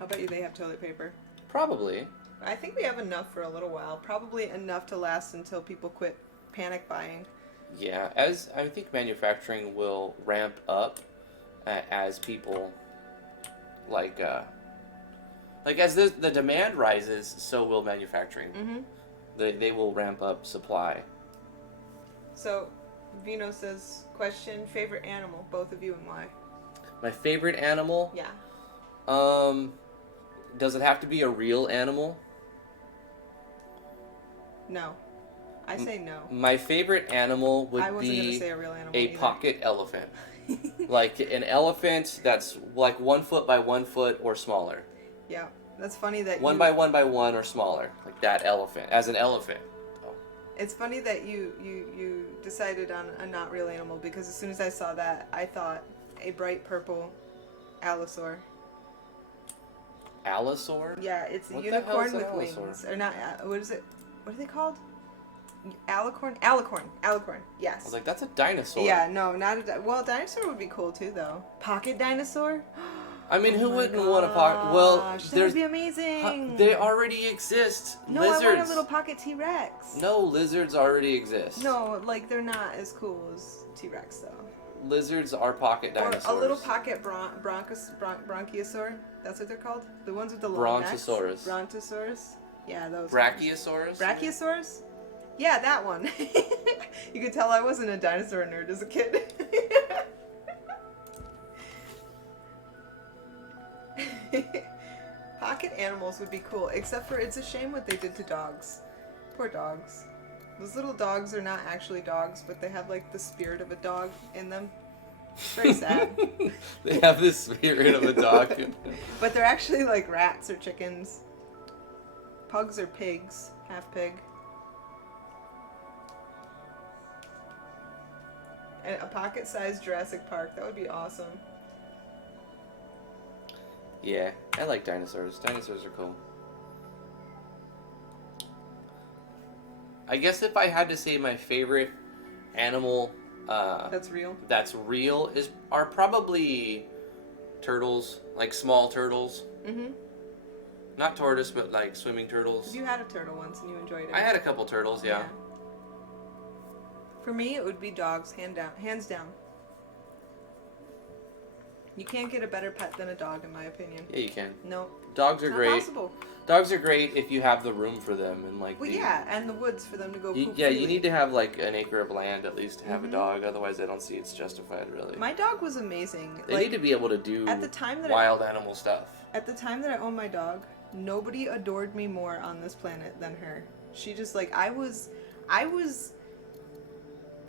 How about you they have toilet paper? Probably. I think we have enough for a little while. Probably enough to last until people quit panic buying. Yeah, as I think manufacturing will ramp up as people like as the demand rises, so will manufacturing. Mm-hmm. They will ramp up supply. So, Vino says, question, favorite animal, both of you, and why? My favorite animal? Yeah. Does it have to be a real animal? No. I say no. My favorite animal would I wasn't be gonna say a real animal a either. pocket elephant. Like an elephant that's like 1 foot by 1 foot or smaller. Yeah. That's funny that 1 by 1 by 1 or smaller. Like that elephant. As an elephant. It's funny that you decided on a not real animal, because as soon as I saw that, I thought a bright purple allosaur. Allosaur? Yeah, it's a What the hell unicorn is an with allosaur? wings. Or not, what is it? What are they called? Alicorn, yes. I was like, that's a dinosaur. Yeah, no, not a... Well, dinosaur would be cool, too, though. Pocket dinosaur? I mean, Oh who my wouldn't want a pocket? Well, gosh, that there's... would be amazing. They already exist. No, Lizards. I want a little pocket T-Rex. No, lizards already exist. No, like, they're not as cool as T-Rex, though. Lizards are pocket dinosaurs. Or a little pocket bronchiosaur. That's what they're called? The ones with the long necks? Brontosaurus. Brontosaurus. Yeah, those Brachiosaurus? Brachiosaurus? Yeah, that one. You could tell I wasn't a dinosaur nerd as a kid. Pocket animals would be cool, except for it's a shame what they did to dogs. Poor dogs. Those little dogs are not actually dogs, but they have like the spirit of a dog in them. It's very sad. They have the spirit of a dog. But they're actually like rats or chickens. Pugs or pigs. Half pig. And a pocket-sized Jurassic Park. That would be awesome. Yeah, I like dinosaurs. Dinosaurs are cool. I guess if I had to say my favorite animal That's real? that's real are probably turtles, like small turtles. Mm-hmm. Not tortoise, but like swimming turtles. You had a turtle once and you enjoyed it. I had a couple turtles, yeah. For me, it would be dogs, hands down. You can't get a better pet than a dog, in my opinion. Yeah, you can. No. Dogs are Not great. possible. Dogs are great if you have the room for them and like. Well, yeah, and the woods for them to go poop Yeah, freely. you need to have like an acre of land at least to have a dog. Otherwise, I don't see it's justified really. My dog was amazing. They need to be able to do at the time that wild animal stuff. At the time that I owned my dog, nobody adored me more on this planet than her. She just like I was.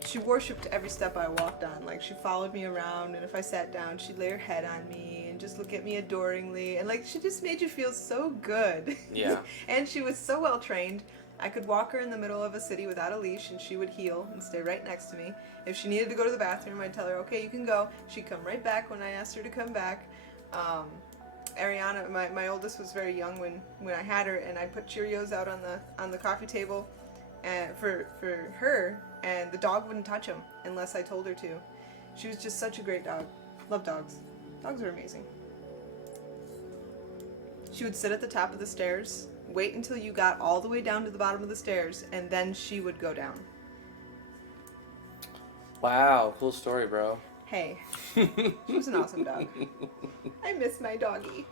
She worshipped every step I walked on. Like, she followed me around, and if I sat down, she'd lay her head on me and just look at me adoringly. And, like, she just made you feel so good. Yeah. And she was so well trained. I could walk her in the middle of a city without a leash, and she would heel and stay right next to me. If she needed to go to the bathroom, I'd tell her, okay, you can go. She'd come right back when I asked her to come back. Ariana, my oldest, was very young when I had her, and I'd put Cheerios out on the coffee table and for her, and the dog wouldn't touch them unless I told her to. She was just such a great dog. Love dogs. Dogs are amazing. She would sit at the top of the stairs, wait until you got all the way down to the bottom of the stairs, and then she would go down. Wow, cool story, bro. Hey, she was an awesome dog. I miss my doggy.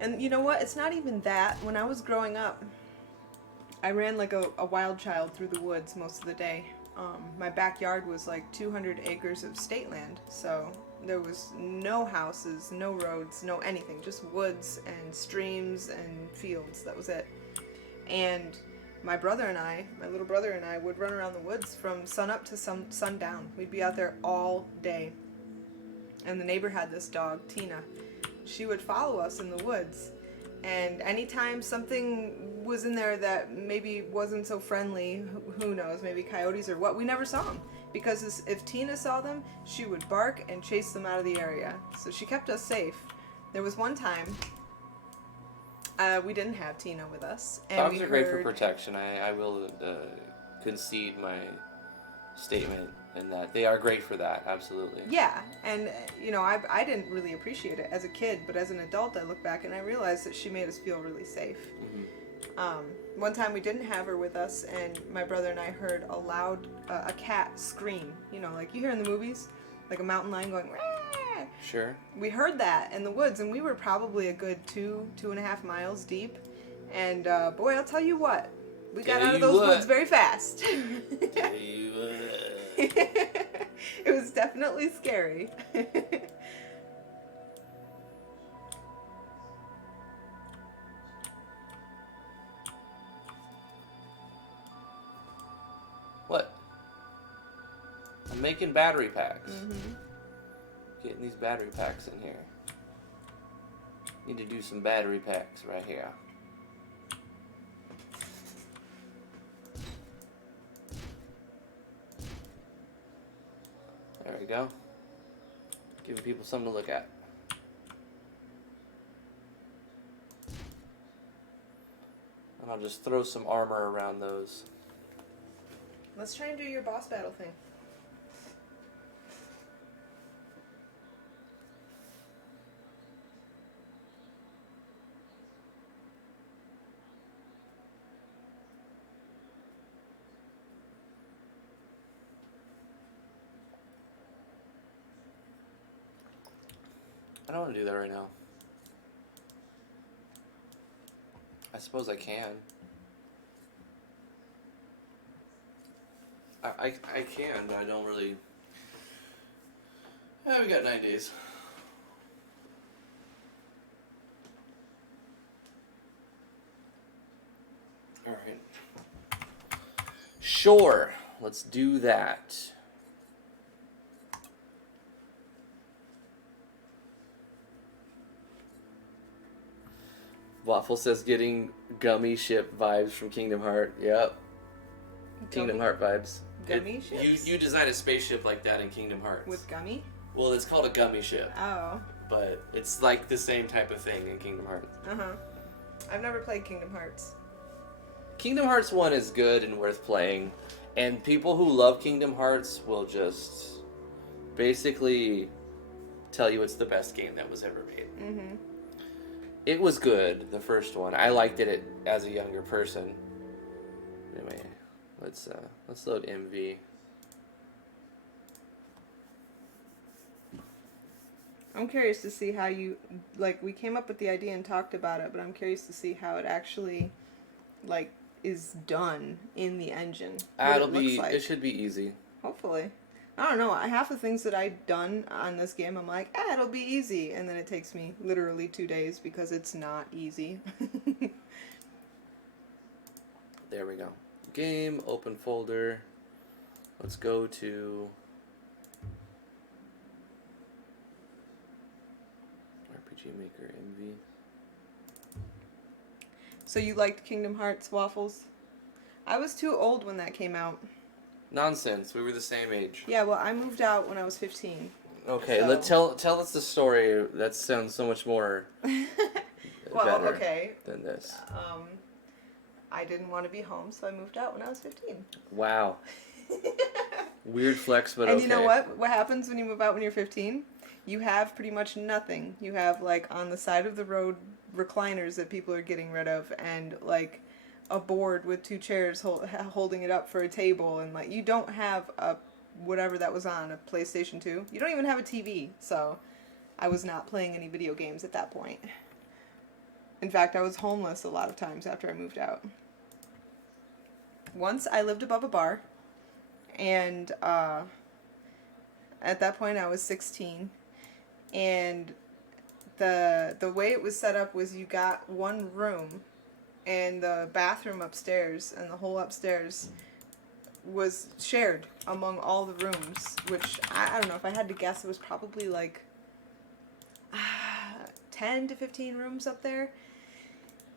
And you know what? It's not even that. When I was growing up, I ran like a wild child through the woods most of the day. My backyard was like 200 acres of state land, so there was no houses, no roads, no anything, just woods and streams and fields. That was it. And my little brother and I, would run around the woods from sun up to sundown. We'd be out there all day. And the neighbor had this dog, Tina. She would follow us in the woods, and anytime something was in there that maybe wasn't so friendly, who knows, maybe coyotes or what, we never saw them, because if Tina saw them, she would bark and chase them out of the area. So she kept us safe. There was one time we didn't have Tina with us, and Dogs are great for protection. I will concede my statement in that they are great for that, absolutely. Yeah, and you know, I didn't really appreciate it as a kid, but as an adult I look back and I realized that she made us feel really safe. Mm-hmm. One time we didn't have her with us, and my brother and I heard a cat scream, you know, like you hear in the movies, like a mountain lion going, Rah! Sure. We heard that in the woods, and we were probably a good 2.5 miles deep, and boy, I'll tell you what, we got out of those woods very fast. Tell you what. It was definitely scary. What? I'm making battery packs. Mm-hmm. Getting these battery packs in here. Need to do some battery packs right here. There we go. Giving people something to look at. And I'll just throw some armor around those. Let's try and do your boss battle thing. I don't want to do that right now. I suppose I can. I can, but I don't really... we got 9 days. Alright. Sure, let's do that. Waffle says getting gummy ship vibes from Kingdom Heart. Yep. Kingdom Heart vibes. Gummy ships? You design a spaceship like that in Kingdom Hearts. With gummy? Well, it's called a gummy ship. Oh. But it's like the same type of thing in Kingdom Hearts. Uh-huh. I've never played Kingdom Hearts. Kingdom Hearts 1 is good and worth playing. And people who love Kingdom Hearts will just basically tell you it's the best game that was ever made. Mm-hmm. It was good, the first one. I liked it as a younger person. Anyway, let's load MV. I'm curious to see how you, like, we came up with the idea and talked about it, but I'm curious to see how it actually, like, is done in the engine. It should be easy. Hopefully. I don't know. Half the things that I've done on this game, I'm like, it'll be easy. And then it takes me literally 2 days because it's not easy. There we go. Game, open folder. Let's go to RPG Maker MV. So you liked Kingdom Hearts Waffles? I was too old when that came out. Nonsense. We were the same age. Yeah, well, I moved out when I was 15. Okay, So- tell us the story. That sounds so much more Well, better okay. than this. I didn't want to be home, so I moved out when I was 15. Wow. Weird flex, but And okay. you know what? What happens when you move out when you're 15? You have pretty much nothing. You have, like, on the side of the road recliners that people are getting rid of, and, like, a board with 2 chairs holding it up for a table, and, like, you don't have a whatever that was on, a PlayStation 2. You don't even have a TV, so I was not playing any video games at that point. In fact, I was homeless a lot of times after I moved out. Once I lived above a bar, and at that point I was 16, and the way it was set up was you got one room, and the bathroom upstairs and the whole upstairs was shared among all the rooms, which I don't know, if I had to guess, it was probably like 10 to 15 rooms up there.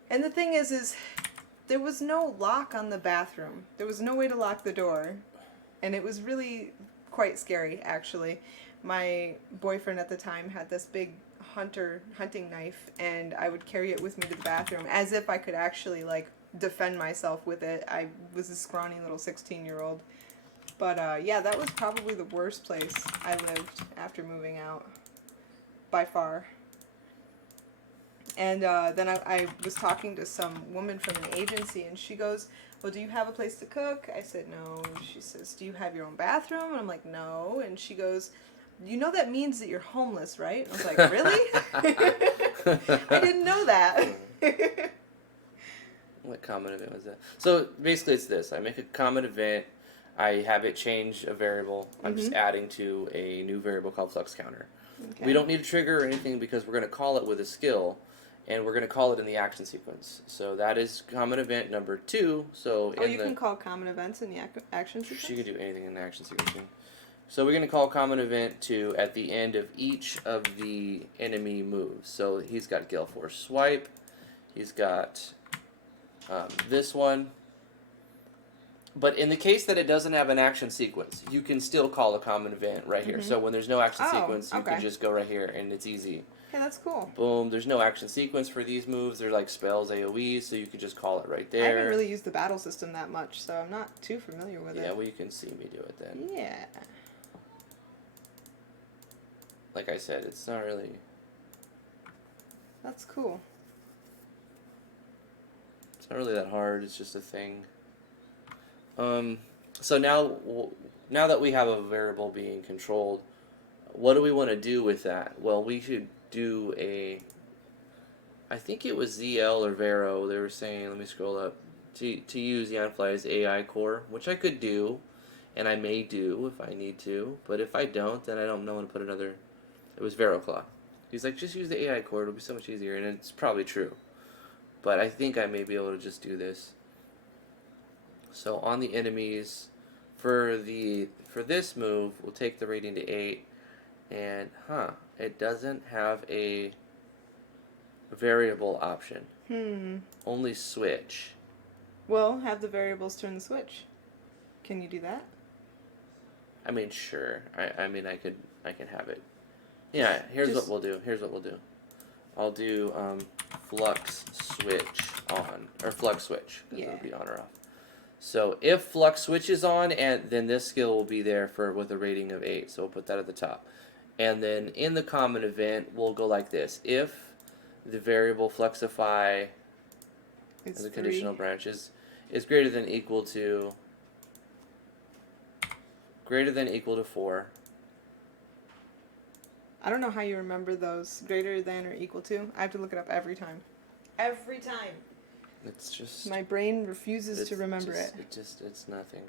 And the thing is there was no lock on the bathroom. There was no way to lock the door. And it was really quite scary, actually. My boyfriend at the time had this big hunting knife, and I would carry it with me to the bathroom as if I could actually, like, defend myself with it. I was a scrawny little 16-year-old. But, yeah, that was probably the worst place I lived after moving out. By far. And then I was talking to some woman from an agency, and she goes, well, do you have a place to cook? I said, no. She says, do you have your own bathroom? And I'm like, no. And she goes, you know that means that you're homeless, right? I was like, really? I didn't know that. What common event was that? So basically it's this. I make a common event. I have it change a variable. I'm just adding to a new variable called flux counter. Okay. We don't need a trigger or anything because we're going to call it with a skill, and we're going to call it in the action sequence. So that is common event number 2. So you can call common events in the action sequence? She can do anything in the action sequence. So we're going to call common event 2 at the end of each of the enemy moves. So he's got Gale Force Swipe. He's got this one. But in the case that it doesn't have an action sequence, you can still call a common event right here. So when there's no action sequence, you can just go right here, and it's easy. Okay, that's cool. Boom. There's no action sequence for these moves. They're like spells, AoEs, so you could just call it right there. I haven't really used the battle system that much, so I'm not too familiar with it. Yeah, well, you can see me do it then. Yeah. Like I said, it's not really... That's cool. It's not really that hard. It's just a thing. So now that we have a variable being controlled, what do we want to do with that? Well, we should do I think it was ZL or Vero, they were saying, let me scroll up, to use Yanfly's AI core, which I could do, and I may do if I need to, but if I don't, then I don't know when to put another, it was VeroClaw. He's like, just use the AI core, it'll be so much easier, and it's probably true. But I think I may be able to just do this. So on the enemies, for this move, we'll take the rating to 8, and it doesn't have a variable option. Only switch. Well, have the variables turn the switch. Can you do that? I mean, sure. I mean, I can have it. Yeah, here's what we'll do. I'll do flux switch on, or flux switch, because it'll be on or off. So if flux switch is on, and then this skill will be there with a rating of 8. So we'll put that at the top. And then in the common event, we'll go like this. If the variable fluxify as a conditional branch is greater than equal to 4. I don't know how you remember those. Greater than or equal to. I have to look it up every time. Every time. It's just... My brain refuses to remember it. It's nothing.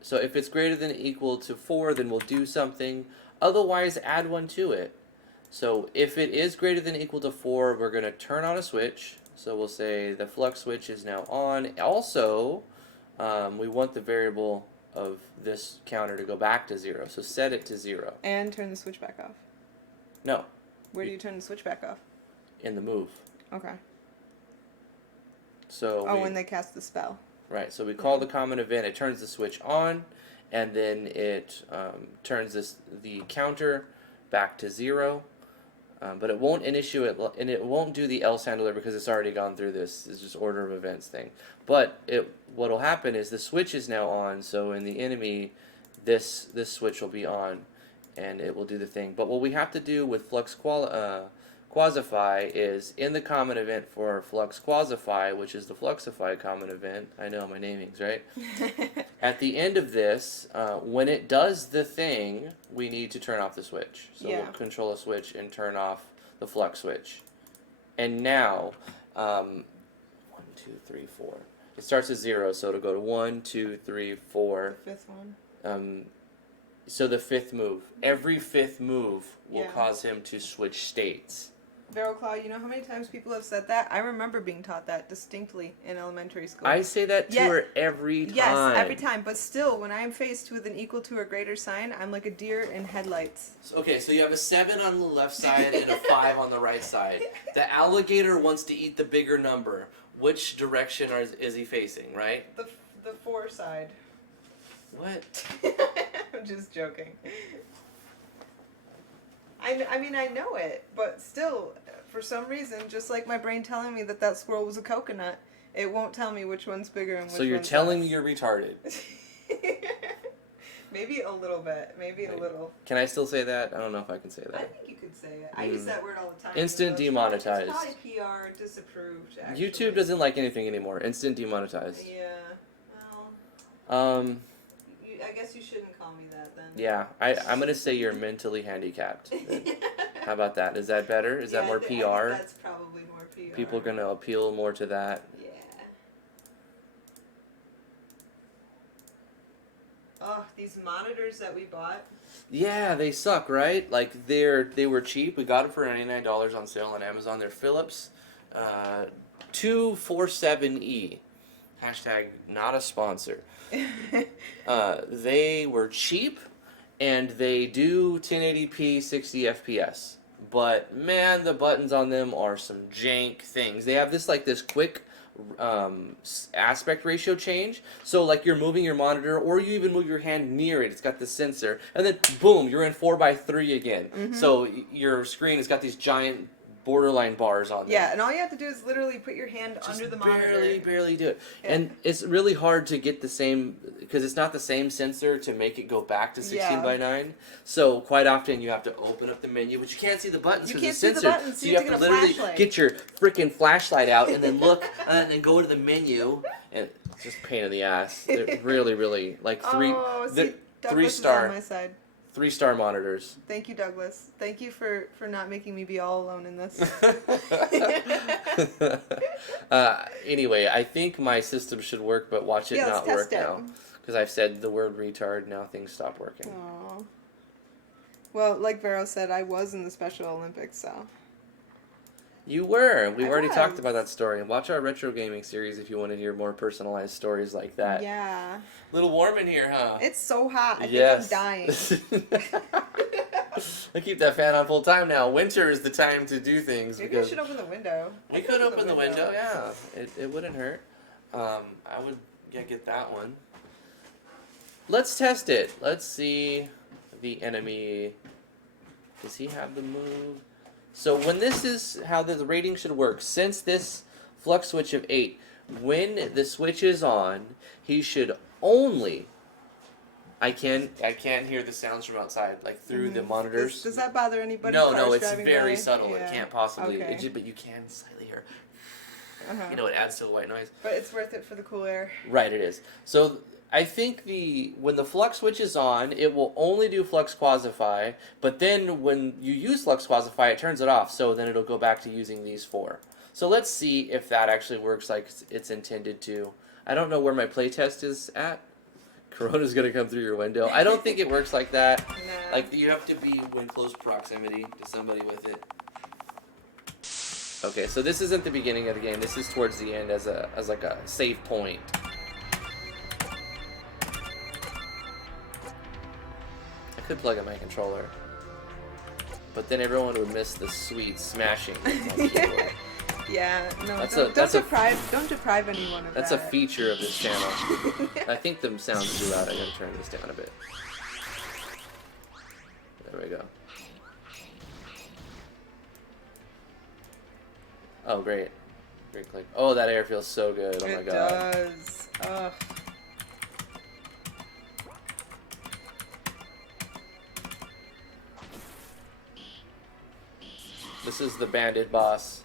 So if it's greater than or equal to 4, then we'll do something. Otherwise, add 1 to it. So if it is greater than or equal to 4, we're going to turn on a switch. So we'll say the flux switch is now on. Also, we want the variable of this counter to go back to 0. So set it to 0. And turn the switch back off. No. Where do you turn the switch back off? In the move. Okay. So when they cast the spell. Right. So we call the common event. It turns the switch on, and then it turns the counter back to 0. But it won't initiate it, and it won't do the else handler because it's already gone through this. It's just order of events thing. But what'll happen is the switch is now on. So in the enemy, this switch will be on, and it will do the thing. But what we have to do with flux quasify is in the common event for flux quasify, which is the fluxify common event. I know my namings, right? At the end of this, when it does the thing, we need to turn off the switch. So we'll control a switch and turn off the flux switch. And now, 1, 2, 3, 4. It starts at 0, so it'll go to 1, 2, 3, 4. The fifth one. So the 5th move. Every 5th move will cause him to switch states. Veroclaw, you know how many times people have said that? I remember being taught that distinctly in elementary school. I say that to her every time. Yes, every time. But still, when I am faced with an equal to or greater sign, I'm like a deer in headlights. Okay, so you have a 7 on the left side and a 5 on the right side. The alligator wants to eat the bigger number. Which direction is he facing, right? The 4 side. What? I'm just joking. I mean, I know it, but still, for some reason, just like my brain telling me that squirrel was a coconut, it won't tell me which one's bigger and which one's So you're telling me you're retarded? Maybe a little bit. Maybe a little. Can I still say that? I don't know if I can say that. I think you could say it. I use that word all the time. Instant demonetized. It's probably PR disapproved, actually. YouTube doesn't like anything anymore. Instant demonetized. Yeah. Well. I guess you shouldn't call me that then. Yeah, I'm gonna say you're mentally handicapped. How about that? Is that better? Is that more PR? I think that's probably more PR. People are gonna appeal more to that. Yeah. Oh, these monitors that we bought. Yeah, they suck, right? Like they were cheap. We got them for $99 on sale on Amazon. They're Philips 247E. Hashtag not a sponsor. They were cheap, and they do 1080p 60 FPS. But man, the buttons on them are some jank things. They have this quick aspect ratio change. So like you're moving your monitor, or you even move your hand near it. It's got the sensor, and then boom, you're in 4:3 again. Mm-hmm. So your screen has got these giant borderline bars on there. Yeah, and all you have to do is literally put your hand under the monitor. Barely do it. Yeah. And it's really hard to get the same, because it's not the same sensor to make it go back to 16:9. So quite often you have to open up the menu, but you can't see the buttons because it's censored. Buttons, so you have to literally get your freaking flashlight out and then look and then go to the menu. And it's just a pain in the ass. They're really like 3-star. On my side. 3-star monitors. Thank you, Douglas. Thank you for not making me be all alone in this. Anyway, I think my system should work, but watch it not work now. Because I've said the word retard, now things stop working. Aww. Well, like Vero said, I was in the Special Olympics, so... You were. We've already talked about that story. Watch our retro gaming series if you want to hear more personalized stories like that. Yeah. A little warm in here, huh? It's so hot. I think I'm dying. I keep that fan on full time now. Winter is the time to do things. Maybe I should open the window. We could open the window, yeah. It wouldn't hurt. I would get that one. Let's test it. Let's see the enemy. Does he have the move? So when this is how the rating should work, since this flux switch of 8, when the switch is on, he should only. I can't hear the sounds from outside, like through the monitors. Does that bother anybody? No, it's driving very by? subtle. Yeah. It can't possibly. Okay. But you can slightly hear. Uh-huh. You know, it adds to the white noise. But it's worth it for the cool air. Right, it is. So I think when the flux switch is on, it will only do flux quasify. But then when you use flux quasify, it turns it off. So then it'll go back to using these 4. So let's see if that actually works like it's intended to. I don't know where my playtest is at. Corona's gonna come through your window. I don't think it works like that. Nah. Like you have to be in close proximity to somebody with it. Okay, so this isn't the beginning of the game. This is towards the end as like a save point. I could plug in my controller, but then everyone would miss the sweet smashing. Yeah, no, That's don't deprive anyone of That's that. a feature of this channel. I think the sound's too loud. I gotta turn this down a bit. There we go. Oh, great. Great click. Oh, that air feels so good. Oh my god. It does. Ugh. This is the bandit boss.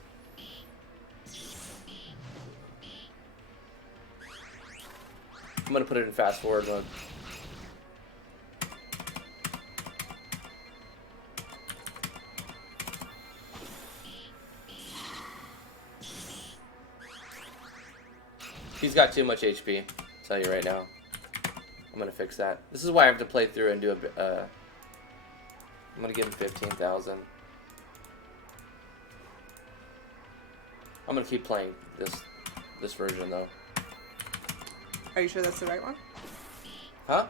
I'm gonna put it in fast forward mode. He's got too much HP, I'll tell you right now. I'm gonna fix that. This is why I have to play through and do a bit, I'm gonna give him 15,000. I'm gonna keep playing this version though. Are you sure that's the right one? Huh?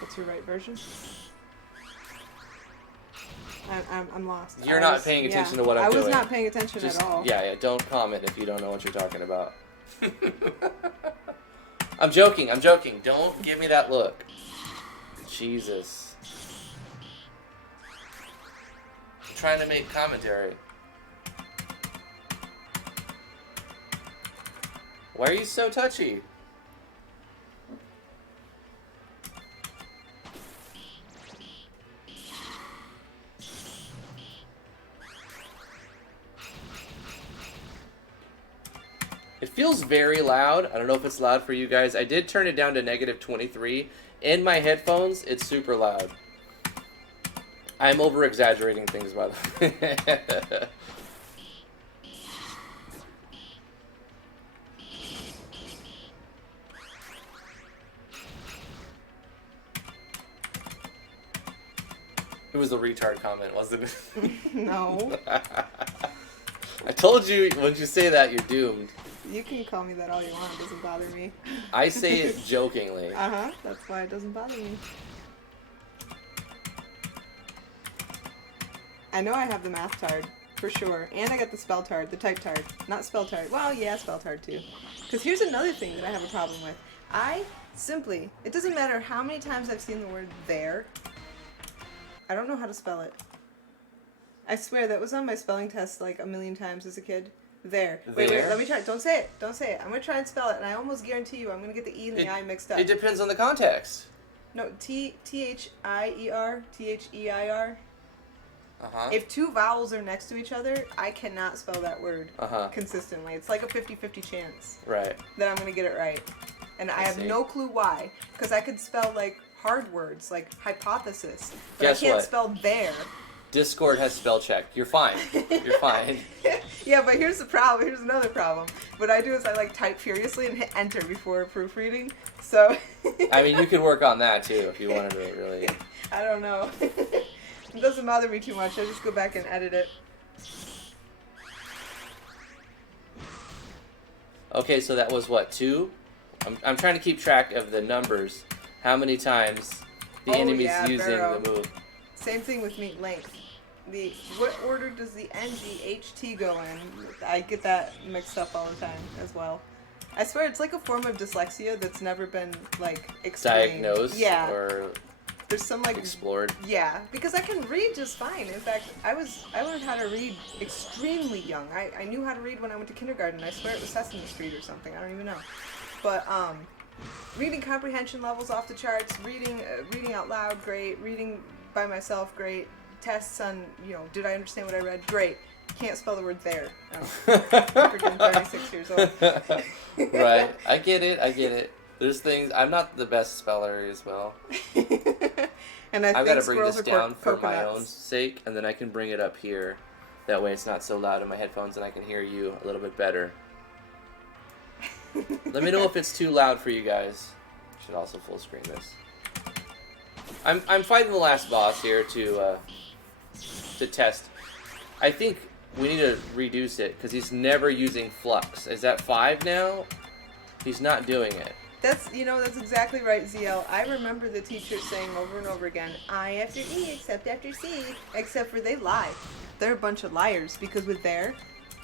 What's your right version? I'm lost. You're not paying attention to what I'm doing. I was not paying attention Just, at all. Yeah, don't comment if you don't know what you're talking about. I'm joking. Don't give me that look. Jesus. I'm trying to make commentary. Why are you so touchy? It feels very loud. I don't know if it's loud for you guys. I did turn it down to -23. In my headphones, it's super loud. I'm over-exaggerating things, by the way. It was the retard comment, wasn't it? No. I told you, once you say that, you're doomed. You can call me that all you want. It doesn't bother me. I say it jokingly. Uh-huh. That's why it doesn't bother me. I know I have the math tard, for sure. And I got the spell tard, the type tard. Not spell tard. Well, yeah, spell tard too. Because here's another thing that I have a problem with. It doesn't matter how many times I've seen the word there, I don't know how to spell it. I swear, that was on my spelling test like a million times as a kid. There. Wait, let me try. Don't say it. I'm going to try and spell it, and I almost guarantee you I'm going to get the E and the I mixed up. It depends on the context. No, T-H-I-E-R, T-H-E-I-R. Uh-huh. If two vowels are next to each other, I cannot spell that word consistently. It's like a 50-50 chance that I'm going to get it right. And I have no clue why. Because I could spell, like, hard words, like hypothesis. But Guess I can't what? spell there. Discord has spell check. You're fine. You're fine. Yeah, but here's the problem. Here's another problem. What I do is I like type furiously and hit enter before proofreading. So. I mean, you could work on that too if you wanted to really. I don't know. It doesn't bother me too much. I just go back and edit it. Okay, so that was what, 2? I'm trying to keep track of the numbers. How many times the enemy's using the move. Same thing with meat length. What order does the NGHT go in? I get that mixed up all the time as well. I swear it's like a form of dyslexia that's never been like explained. Diagnosed Yeah. or There's some like explored. Yeah, because I can read just fine. In fact, I learned how to read extremely young. I knew how to read when I went to kindergarten. I swear it was Sesame Street or something. I don't even know. But reading comprehension levels off the charts. Reading out loud, great. Reading by myself, great. Tests on did I understand what I read? Great. Can't spell the word there. Oh, freaking 36 years old. Right. I get it. There's things. I'm not the best speller as well. And I've got to bring this down for coconuts. my own sake, and then I can bring it up here. That way it's not so loud in my headphones, and I can hear you a little bit better. Let me know if it's too loud for you guys. Should also full screen this. I'm fighting the last boss here to test. I think we need to reduce it because he's never using flux. Is that 5 now? He's not doing it. That's exactly right, ZL. I remember the teacher saying over and over again, I after E except after C. Except for they lie. They're a bunch of liars because with their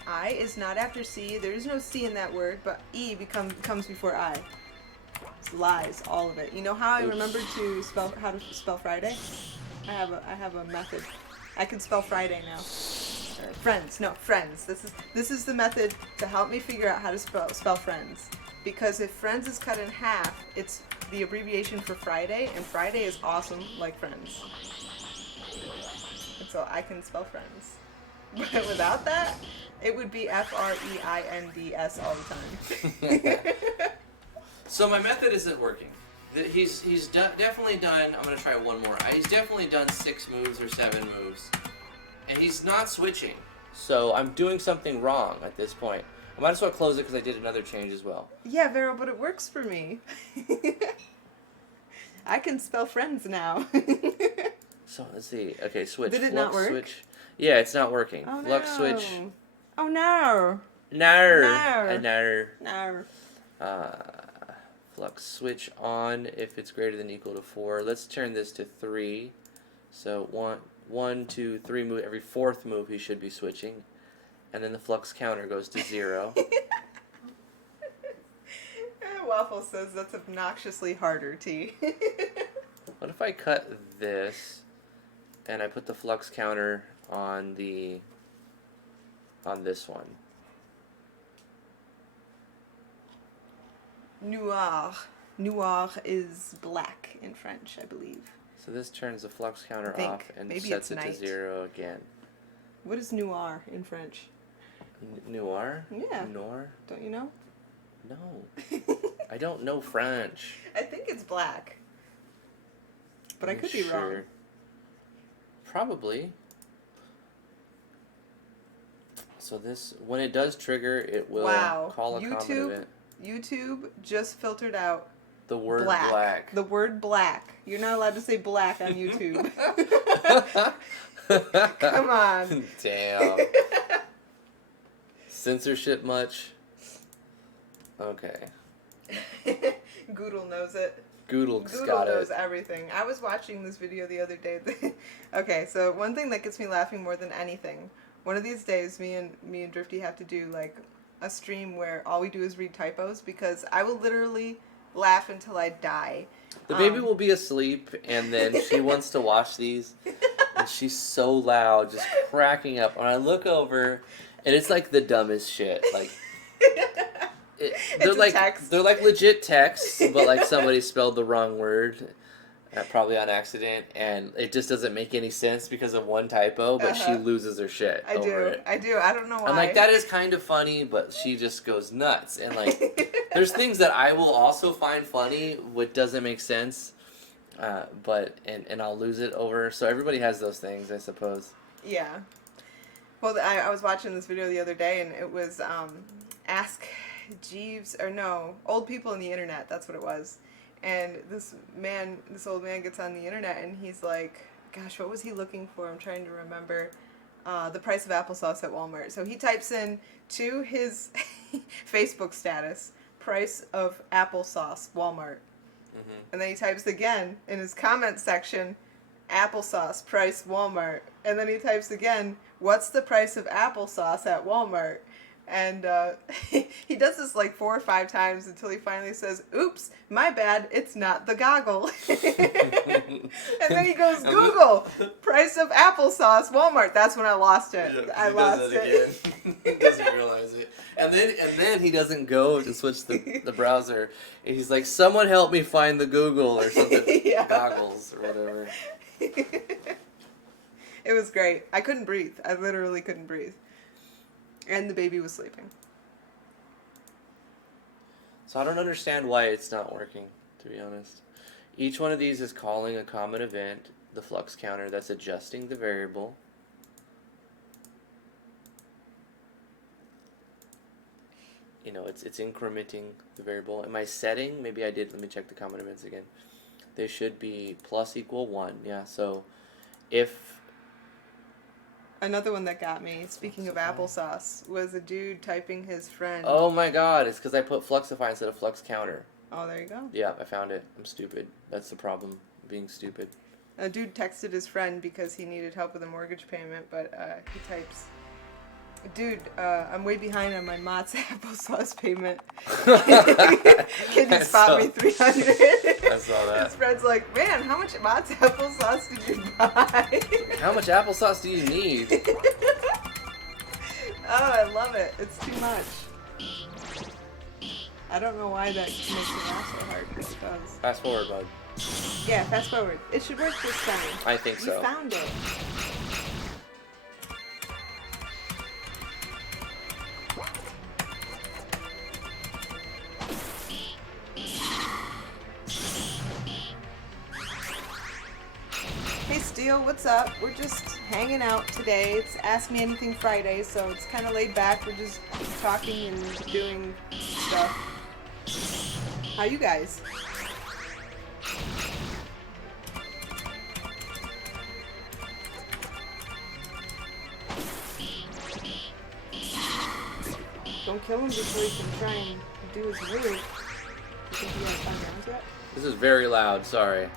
I is not after C. There is no C in that word, but E comes before I. It's lies, all of it. You know how I remembered how to spell Friday? I have a method. I can spell Friday now. Friends. This is the method to help me figure out how to spell friends. Because if friends is cut in half, it's the abbreviation for Friday, and Friday is awesome like friends. And so I can spell friends. But without that, it would be FREINDS all the time. So my method isn't working. He's definitely done, I'm going to try one more. He's definitely done 6 moves or 7 moves. And he's not switching. So I'm doing something wrong at this point. I might as well close it because I did another change as well. Yeah, Vero, but it works for me. I can spell friends now. So let's see. Okay, switch. Did it Flux not work? Switch. Yeah, it's not working. Oh, Flux no. switch. Oh no. No. No. Flux switch on if it's greater than or equal to 4. Let's turn this to 3. So 1, 2, 3 move. Every 4th move he should be switching. And then the flux counter goes to 0. Waffle says that's obnoxiously harder, T. What if I cut this and I put the flux counter on this one? Noir. Noir is black in French, I believe. So this turns the flux counter think. off and Maybe sets it's it to night. 0 again. What is noir in French? Noir? Yeah. Noir? Don't you know? No. I don't know French. I think it's black. But I could be wrong. Probably. So this, when it does trigger, it will call a comment event. YouTube just filtered out the word black. The word black. You're not allowed to say black on YouTube. Come on. Damn. Censorship much? Okay. Goodle knows it. Goodle got knows everything. I was watching this video the other day. Okay, so one thing that gets me laughing more than anything, one of these days me and Drifty have to do like a stream where all we do is read typos because I will literally laugh until I die. The baby will be asleep and then she wants to watch these and she's so loud, just cracking up. When I look over and it's like the dumbest shit. Like they're like legit texts, but like somebody spelled the wrong word, probably on accident, and it just doesn't make any sense because of one typo. But she loses her shit over it. I do. I don't know why. I'm like, that is kind of funny, but she just goes nuts. And like, there's things that I will also find funny, what doesn't make sense, but I'll lose it over. So everybody has those things, I suppose. Yeah. Well, I was watching this video the other day, and it was Ask Jeeves, or no, Old People on the Internet, that's what it was. And this old man gets on the internet and he's like, gosh, what was he looking for? I'm trying to remember. The price of applesauce at Walmart. So he types in to his Facebook status, price of applesauce, Walmart. Mm-hmm. And then he types again in his comment section, applesauce, price, Walmart. And then he types again, what's the price of applesauce at Walmart? And he does this like 4 or 5 times until he finally says, "Oops, my bad, it's not the goggle." And then he goes, "Google, price of applesauce, Walmart." That's when I lost it. Yeah, I lost it. Again. He doesn't realize it. And then he doesn't go to switch the browser. And he's like, "Someone help me find the Google or something." Yeah. Goggles or whatever. It was great. I couldn't breathe. I literally couldn't breathe. And the baby was sleeping. So I don't understand why it's not working, to be honest. Each one of these is calling a common event, the flux counter, that's adjusting the variable. You know, it's incrementing the variable. Am I setting? Maybe I did. Let me check the common events again. They should be plus equal 1. Yeah, so if... Another one that got me, speaking of applesauce, was a dude typing his friend. Oh my god, it's because I put Fluxify instead of Flux Counter. Oh, there you go. Yeah, I found it. I'm stupid. That's the problem, being stupid. A dude texted his friend because he needed help with a mortgage payment, but he types, "Dude, I'm way behind on my Mott's applesauce payment. Can you spot me $300?" I saw that. His friend's like, "Man, how much Mott's applesauce did you buy?" How much applesauce do you need? Oh, I love it. It's too much. I don't know why that makes me laugh so hard, but it does. Fast forward, bud. Yeah, fast forward. It should work this time. I think so. You found it. Hey Steele, what's up? We're just hanging out today. It's Ask Me Anything Friday, so it's kind of laid back. We're just talking and doing stuff. How you guys? Don't kill him before he can try and do his move. You think you got 5 rounds yet? This is very loud, sorry.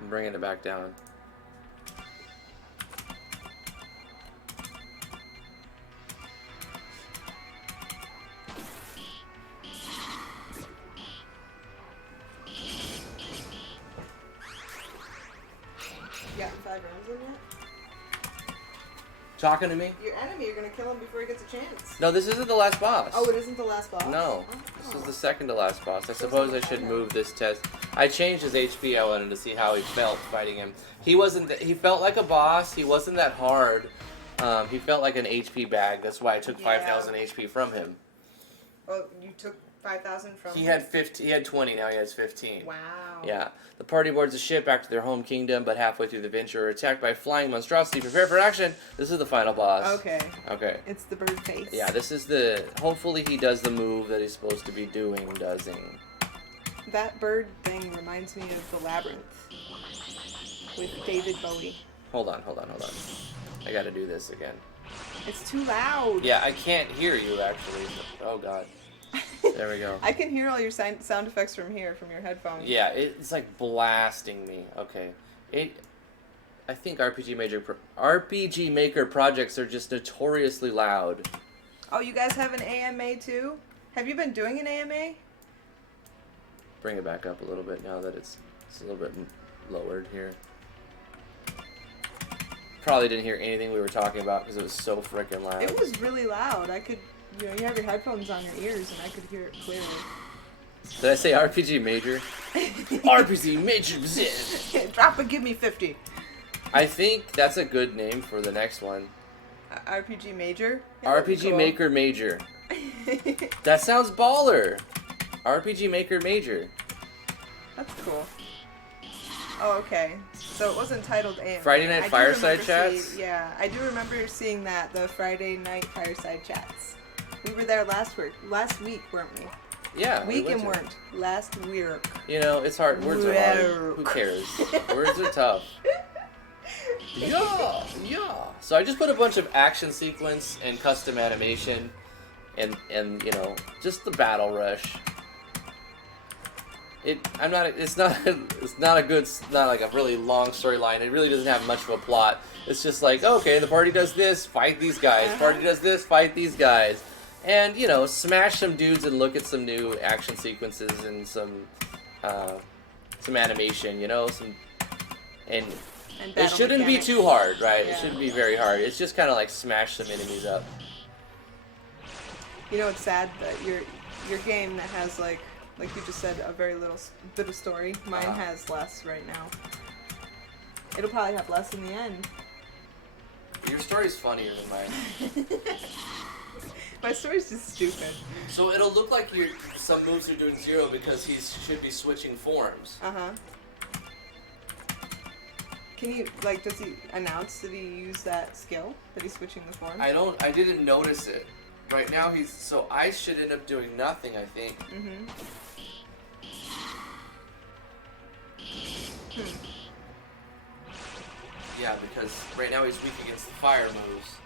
I'm bringing it back down. You got 5 rounds in yet? Talking to me? Your enemy, you're gonna kill him before he gets a chance. No, this isn't the last boss. Oh, it isn't the last boss? No, Oh. this is the second to last boss. I suppose I should move this test. I changed his HP. I wanted to see how he felt fighting him. He wasn't. He felt like a boss. He wasn't that hard. He felt like an HP bag. That's why I took 5,000 HP from him. Oh, you took 5,000 from He him? had 50. He had 20. Now he has 15. Wow. Yeah. The party boards a ship back to their home kingdom, but halfway through the venture are attacked by a flying monstrosity. Prepare for action. This is the final boss. Okay. Okay. It's the bird face. Yeah, this is the... Hopefully he does the move that he's supposed to be doing, That bird thing reminds me of The Labyrinth with David Bowie. Hold on. I gotta do this again. It's too loud. Yeah, I can't hear you, actually. Oh, God. There we go. I can hear all your sound effects from here, from your headphones. Yeah, it's like blasting me. Okay. I think RPG Maker projects are just notoriously loud. Oh, you guys have an AMA too? Have you been doing an AMA? Bring it back up a little bit now that it's a little bit lowered here. Probably didn't hear anything we were talking about because it was so freaking loud. It was really loud. I could, you have your headphones on your ears and I could hear it clearly. Did I say RPG Major? RPG Major! Drop and give me 50. I think that's a good name for the next one. RPG Major? Yeah, that'd be RPG cool. Maker Major. That sounds baller. RPG Maker Major. That's cool. Oh, okay. So it wasn't titled AMA. Friday Night I do Fireside remember Chats? Yeah, I do remember seeing that, the Friday Night Fireside Chats. We were there last week, weren't we? Yeah. Week we and went to- weren't. Last week. You know, it's hard. Words are hard. Who cares? Words are tough. Yeah. So I just put a bunch of action sequence and custom animation, and just the battle rush. It's not like a really long storyline. It really doesn't have much of a plot. It's just like, okay, the party does this, fight these guys. Party does this, fight these guys. and smash some dudes and look at some new action sequences and some animation, and And it battle shouldn't mechanics. be too hard, right? Yeah. It shouldn't be very hard. It's just kind of like smash some enemies up. It's sad that your game that has like you just said, a very little bit of story. Mine has less right now. It'll probably have less in the end. Your story's funnier than mine. My story's just stupid. So it'll look like some moves are doing 0 because he should be switching forms. Can you, does he announce that he used that skill? That he's switching the form? I didn't notice it. Right now so I should end up doing nothing, I think. Yeah, because right now he's weak against the fire moves.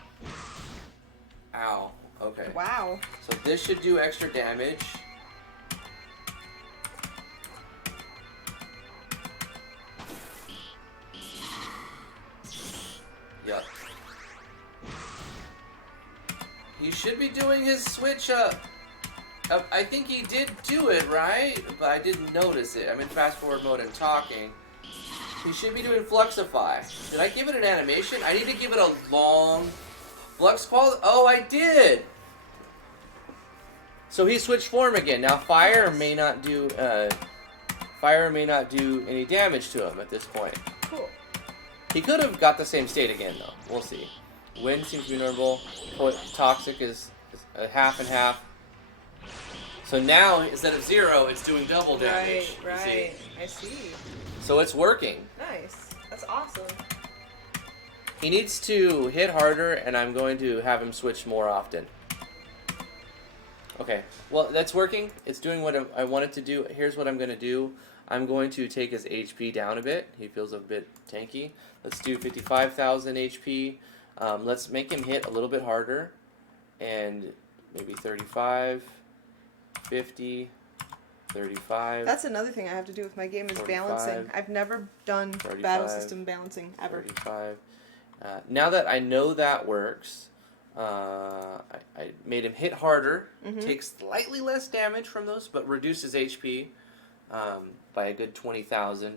Ow. Okay. Wow. So this should do extra damage. Yup. He should be doing his switch up. I think he did do it, right? But I didn't notice it. I'm in fast forward mode and talking. He should be doing Fluxify. Did I give it an animation? I need to give it a long flux quality. Oh, I did. So he switched form again. Now fire may not do any damage to him at this point. Cool. He could have got the same state again, though. We'll see. Wind seems to be normal. Toxic is a half and half. So now, instead of 0, it's doing double damage. Right. I see. So it's working. Nice. That's awesome. He needs to hit harder, and I'm going to have him switch more often. Okay. Well, that's working. It's doing what I want it to do. Here's what I'm going to do. I'm going to take his HP down a bit. He feels a bit tanky. Let's do 55,000 HP. Let's make him hit a little bit harder. And maybe 35, 50, 35. That's another thing I have to do with my game is 45, balancing. I've never done 35, battle system balancing ever. 35. Now that I know that works, I made him hit harder, takes slightly less damage from those, but reduces HP by a good 20,000.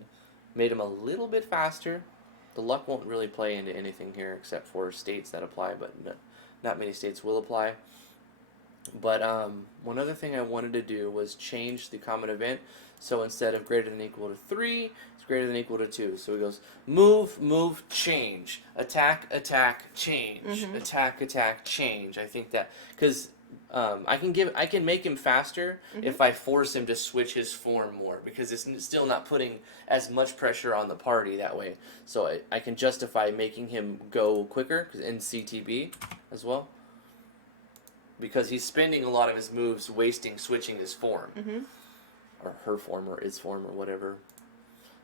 Made him a little bit faster. The luck won't really play into anything here except for states that apply, but not many states will apply. But one other thing I wanted to do was change the common event. So instead of greater than or equal to 3, it's greater than or equal to 2. So it goes move, move, change, attack, attack, change, attack, attack, change. I think that because I can make him faster if I force him to switch his form more, because it's still not putting as much pressure on the party that way. So I can justify making him go quicker in CTB as well, because he's spending a lot of his moves switching his form. Or her form, or his form, or whatever.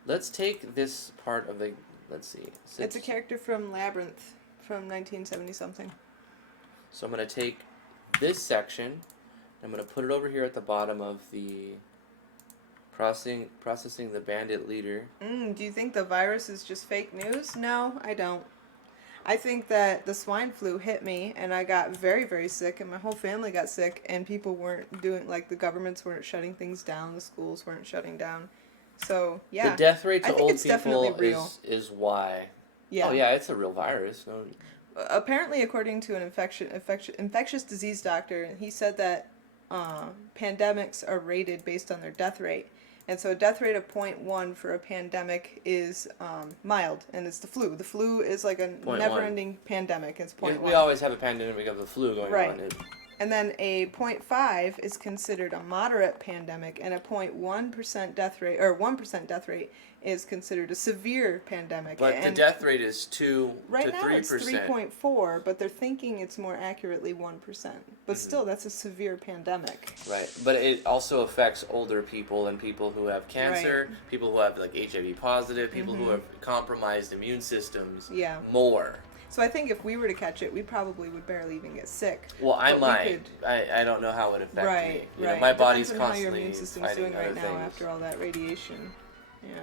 Let's take this part of the, let's see. It's a character from Labyrinth from 1970-something. So I'm going to take this section, I'm going to put it over here at the bottom of the processing the bandit leader. Do you think the virus is just fake news? No, I don't. I think that the swine flu hit me, and I got very, very sick, and my whole family got sick, and people weren't doing, the governments weren't shutting things down, the schools weren't shutting down. So, yeah. The death rate to old definitely people real. is why. Yeah. Oh, yeah, it's a real virus. No. Apparently, according to an infectious disease doctor, he said that pandemics are rated based on their death rate. And so a death rate of 0.1 for a pandemic is mild, and it's the flu. The flu is like a never-ending pandemic. It's 0.1. We always have a pandemic of the flu going on. And then a 0.5 is considered a moderate pandemic, and a 0.1% death rate, or 1% death rate, is considered a severe pandemic. But the death rate is 2 to 3%. Right now it's 3.4, but they're thinking it's more accurately 1%. But still, that's a severe pandemic. Right, but it also affects older people and people who have cancer, people who have HIV positive, people who have compromised immune systems more. So I think if we were to catch it, we probably would barely even get sick. Well, I might. I don't know how it would affect me. You know, my body's constantly how your immune system's fighting doing right other now things. after all that radiation. Yeah,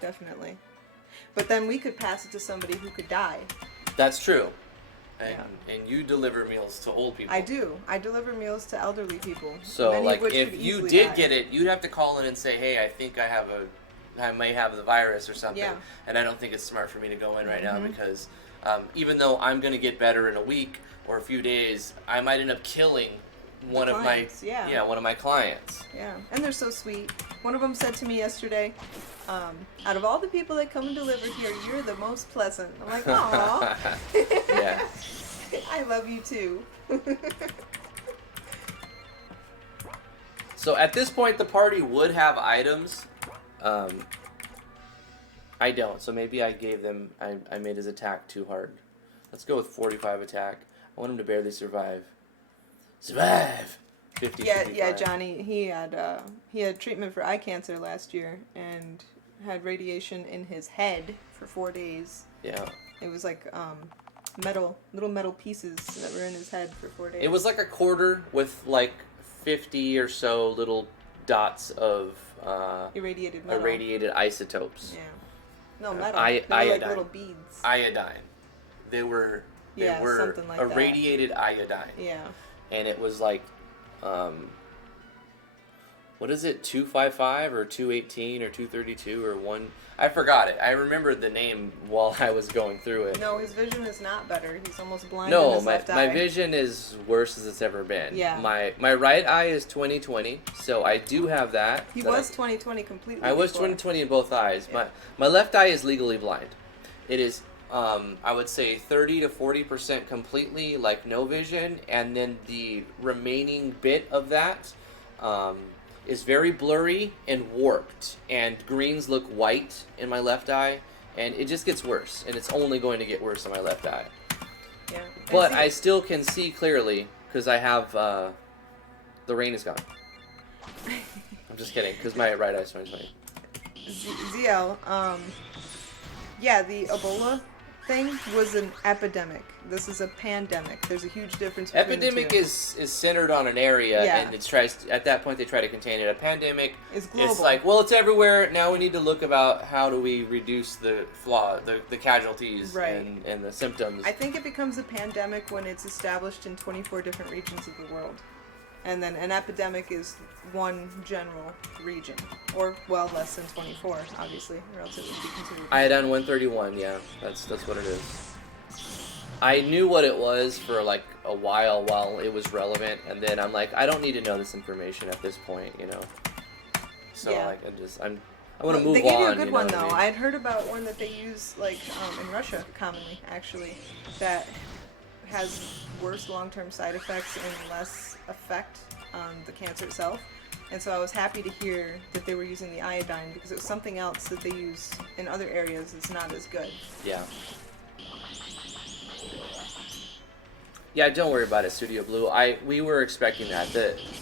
definitely. But then we could pass it to somebody who could die. That's true. And you deliver meals to old people. I do. I deliver meals to elderly people. So, many like, of which if could you easily did die. get it, you'd have to call in and say, hey, I think I may have the virus or something. Yeah. And I don't think it's smart for me to go in right now Mhm. because even though I'm going to get better in a week or a few days, I might end up killing one of my clients. Yeah, and they're so sweet. One of them said to me yesterday, out of all the people that come and deliver here, you're the most pleasant. I'm like, aw. Yeah. I love you too. So at this point, the party would have items. I don't, so maybe I gave them, I made his attack too hard. Let's go with 45 attack. I want him to barely survive. Survive! 50 should be fine. Johnny, he had treatment for eye cancer last year and had radiation in his head for 4 days. Yeah. It was like little metal pieces that were in his head for 4 days. It was like a quarter with like 50 or so little dots of irradiated isotopes. Yeah. No, metal. They were iodine. like little beads. Iodine. They were something like that. irradiated iodine. Yeah. And it was like, what is it, 255 or 218 or 232 or 1? I forgot it. I remembered the name while I was going through it. No, his vision is not better. He's almost blind in No, his left eye. my vision is worse as it's ever been. Yeah. My right eye is 20/20, so I do have that. He was 20/20 completely. I was before. 20/20 in both eyes. Yeah. My left eye is legally blind. It is I would say 30 to 40% completely, like no vision, and then the remaining bit of that is very blurry and warped, and greens look white in my left eye, and it just gets worse, and it's only going to get worse in my left eye. Yeah. But I still can see clearly because I have the rain is gone. I'm just kidding, because my right eye is 20/20. ZL, the Ebola thing was an epidemic. This is a pandemic. There's a huge difference between Epidemic the two. is centered on an area, Yeah. and at that point they try to contain it. A pandemic It's global. It's like, well, it's everywhere. Now we need to look about how do we reduce the casualties Right. and the symptoms. I think it becomes a pandemic when it's established in 24 different regions of the world. And then an epidemic is one general region. Or, well, less than 24, obviously, or else it would be considered... Iodine 131, yeah. That's what it is. I knew what it was for like a while it was relevant, and then I'm like, I don't need to know this information at this point, you know. So Yeah. like I want to move on. They gave you a good one, what though. I mean? I had heard about one that they use, like, in Russia, commonly, actually, that has worse long-term side effects and less effect on the cancer itself. And so I was happy to hear that they were using the iodine, because it was something else that they use in other areas that's not as good. Yeah. Yeah, don't worry about it, Studio Blue. We were expecting that.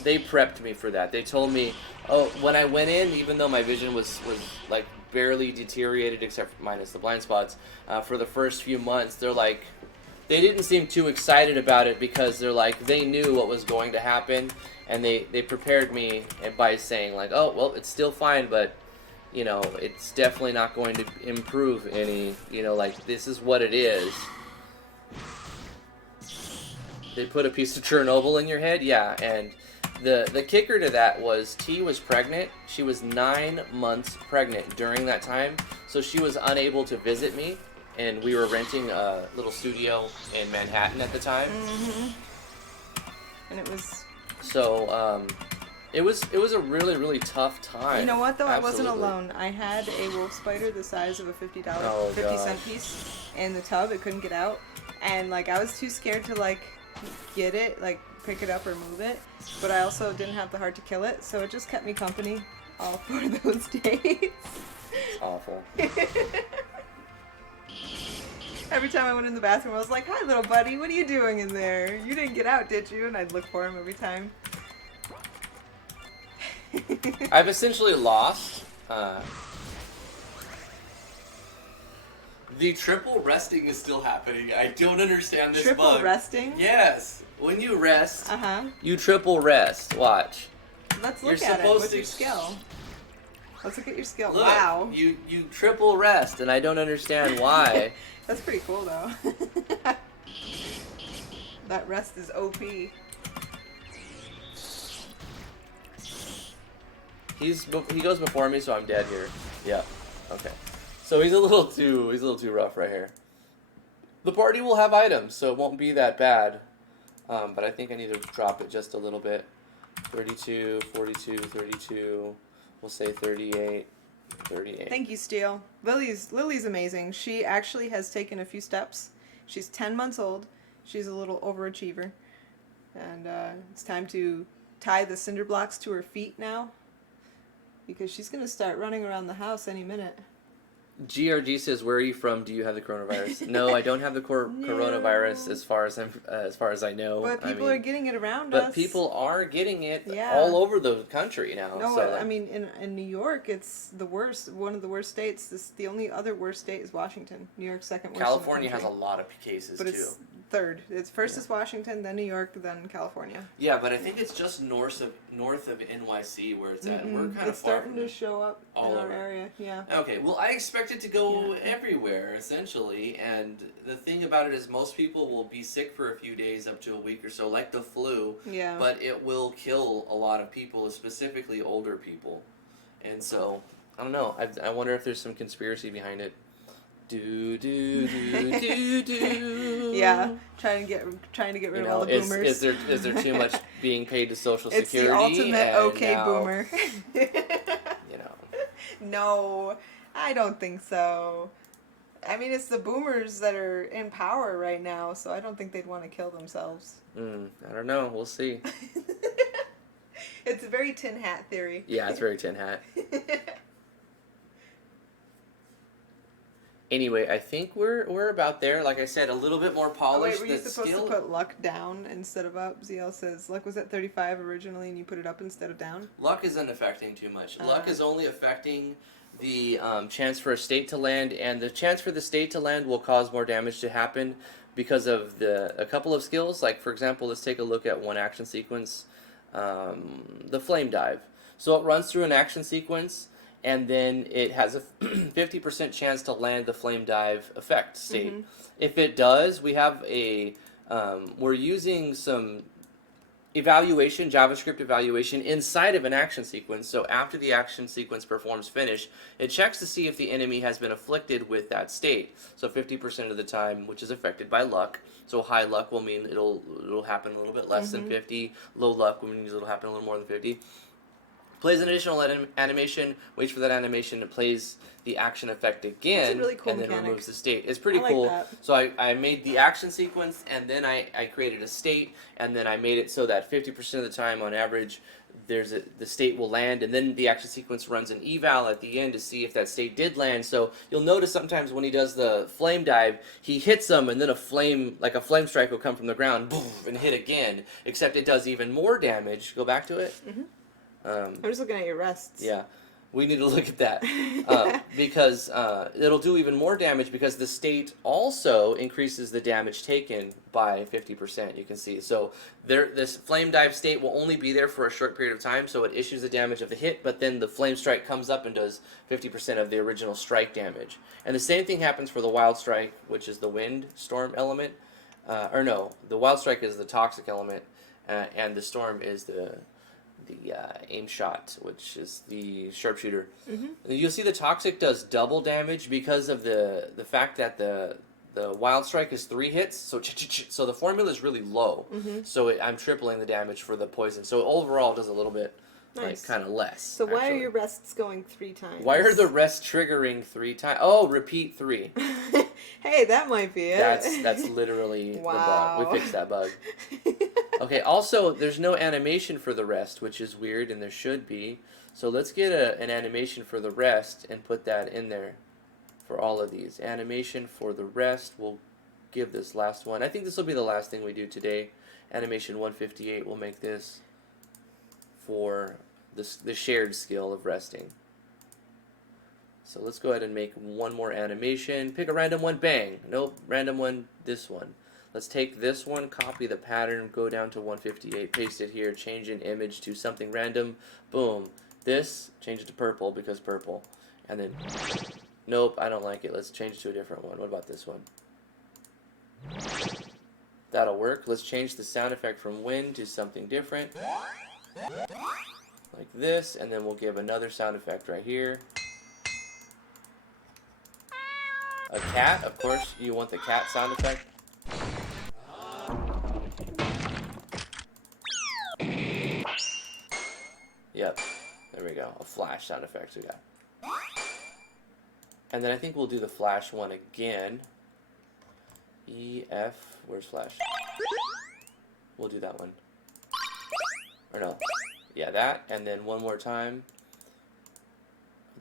They prepped me for that. They told me, when I went in, even though my vision was like barely deteriorated, except for minus the blind spots, for the first few months, they're like, they didn't seem too excited about it because they're like, they knew what was going to happen, and they prepared me by saying like, oh, well, it's still fine, but, you know, it's definitely not going to improve any, you know, like, this is what it is. They put a piece of Chernobyl in your head? Yeah, and the kicker to that was T was pregnant. She was 9 months pregnant during that time, so she was unable to visit me, and we were renting a little studio in Manhattan at the time. Mm-hmm. And it was... So, it was a really, really tough time. You know what, though? Absolutely. I wasn't alone. I had a wolf spider the size of a $50, Oh, 50-cent gosh. piece in the tub. It couldn't get out. And, like, I was too scared to, like, get it, like, pick it up or move it. But I also didn't have the heart to kill it, so it just kept me company all 4 of those days. It's awful. Every time I went in the bathroom, I was like, hi, little buddy, what are you doing in there? You didn't get out, did you? And I'd look for him every time. I've essentially lost. The triple resting is still happening. I don't understand this Triple bug. resting? Yes. When you rest, Uh-huh. you triple rest. Watch. Let's look You're at it. supposed What's to- your skill? Let's look at your skill. Look, Wow. you triple rest, and I don't understand why. That's pretty cool, though. That rest is OP. He goes before me, so I'm dead here. Yeah. Okay. So he's a little too rough right here. The party will have items, so it won't be that bad. But I think I need to drop it just a little bit. 32, 42, 32. We'll say 38, 38. Thank you, Steele. Lily's amazing. She actually has taken a few steps. She's 10 months old. She's a little overachiever. And it's time to tie the cinder blocks to her feet now. Because she's going to start running around the house any minute. GRG says, "Where are you from? Do you have the coronavirus?" No, I don't have the coronavirus as far as I know. But people are getting it around us. us. But people are getting it Yeah. all over the country now. No, so, I mean, in New York, it's the worst. One of the worst states. The only other worst state is Washington. New York's second worst. California has a lot of cases, but too. It's third. It's first is Washington, then New York, then California. Yeah, but I think it's just north of NYC where it's at. We're kind of It's starting to show up in our area. Yeah. Okay, well, I expect it to go everywhere, essentially, and the thing about it is most people will be sick for a few days up to a week or so, like the flu, but it will kill a lot of people, specifically older people. And so, I don't know, I wonder if there's some conspiracy behind it. Do. Yeah, trying to get rid of all the boomers. Is there too much being paid to Social Security? It's the ultimate okay now, boomer. You know. No, I don't think so. I mean, it's the boomers that are in power right now, so I don't think they'd want to kill themselves. I don't know. We'll see. It's a very tin hat theory. Yeah, it's very tin hat. Anyway, I think we're about there. Like I said, a little bit more polished. Oh, wait, were you supposed to put luck down instead of up? ZL says luck was at 35 originally, and you put it up instead of down. Luck isn't affecting too much. Luck is only affecting the chance for a state to land, and the chance for the state to land will cause more damage to happen because of a couple of skills. Like, for example, let's take a look at one action sequence, the flame dive. So it runs through an action sequence, and then it has a 50% chance to land the flame dive effect state. If it does, we have we're using some JavaScript evaluation inside of an action sequence. So after the action sequence performs finish, it checks to see if the enemy has been afflicted with that state. So 50% of the time, which is affected by luck. So high luck will mean it'll happen a little bit less than 50. Low luck will mean it'll happen a little more than 50. Plays an additional animation, waits for that animation, and plays the action effect again, That's a really cool and then mechanic. removes the state. It's pretty I like cool. that. So I made the action sequence, and then I created a state, and then I made it so that 50% of the time, on average, the state will land, and then the action sequence runs an eval at the end to see if that state did land. So you'll notice sometimes when he does the flame dive, he hits them, and then a flame strike will come from the ground, boom, and hit again, except it does even more damage. Go back to it. I'm just looking at your rests. Yeah, we need to look at that because it'll do even more damage because the state also increases the damage taken by 50%. You can see. So this flame dive state will only be there for a short period of time, so it issues the damage of the hit, but then the flame strike comes up and does 50% of the original strike damage. And the same thing happens for the wild strike, which is the wind storm element. The wild strike is the toxic element, and the storm is the aim shot, which is the sharpshooter. You'll see the toxic does double damage because of the fact that the wild strike is 3 hits, so the formula is really low. So I'm tripling the damage for the poison. So overall, it does a little bit kind of less. So why are your rests going 3 times? Why are the rests triggering 3 times? Oh, repeat 3. Hey, that might be it. That's literally the bug. We fixed that bug. Okay, also, there's no animation for the rest, which is weird, and there should be. So let's get an animation for the rest and put that in there for all of these. Animation for the rest, we'll give this last one. I think this will be the last thing we do today. Animation 158, we'll make this for the shared skill of resting. So let's go ahead and make one more animation. Pick a random one, bang. Nope, random one, this one. Let's take this one, copy the pattern, go down to 158, paste it here, change an image to something random. Boom. This, change it to purple because purple. And then, nope, I don't like it. Let's change it to a different one. What about this one? That'll work. Let's change the sound effect from wind to something different. Like this, and then we'll give another sound effect right here. A cat, of course, you want the cat sound effect. Yep, there we go. A flash sound effect we got. And then I think we'll do the flash one again. E, F, where's flash? We'll do that one. Or no, yeah, that, and then one more time.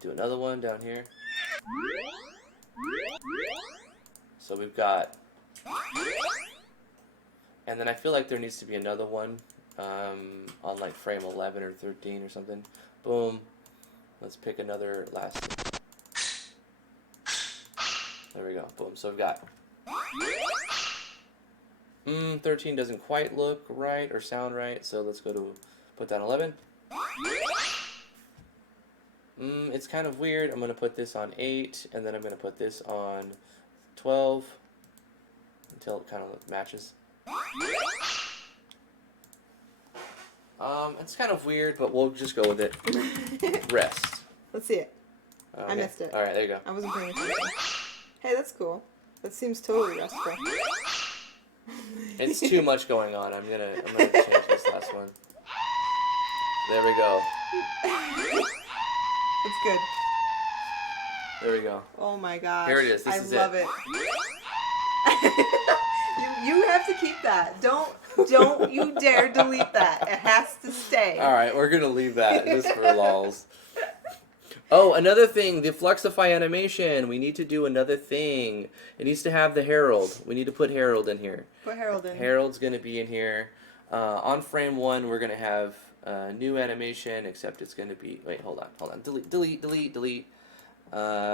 Do another one down here. So we've got, and then I feel like there needs to be another one on like frame 11 or 13 or something. Boom. Let's pick another last one. There we go. Boom. So we've got 13 doesn't quite look right or sound right, so let's go to put down 11. It's kind of weird. I'm going to put this on 8, and then I'm going to put this on 12 until it kind of matches. It's kind of weird, but we'll just go with it. Rest. Let's see it. Okay. I missed it. All right, there you go. I wasn't paying attention. Hey, that's cool. That seems totally restful. It's too much going on. I'm gonna change this last one. There we go. It's good. There we go. Oh my gosh. Here it is. This is I love it. you have to keep that. Don't you dare delete that. It has to stay. All right, we're gonna leave that just for lols. Oh, another thing, the Fluxify animation. We need to do another thing. It needs to have the Herald. We need to put Herald in here. Put Herald in. Herald's going to be in here. On frame 1, we're going to have new animation, except it's going to be... Wait, hold on. Delete. We're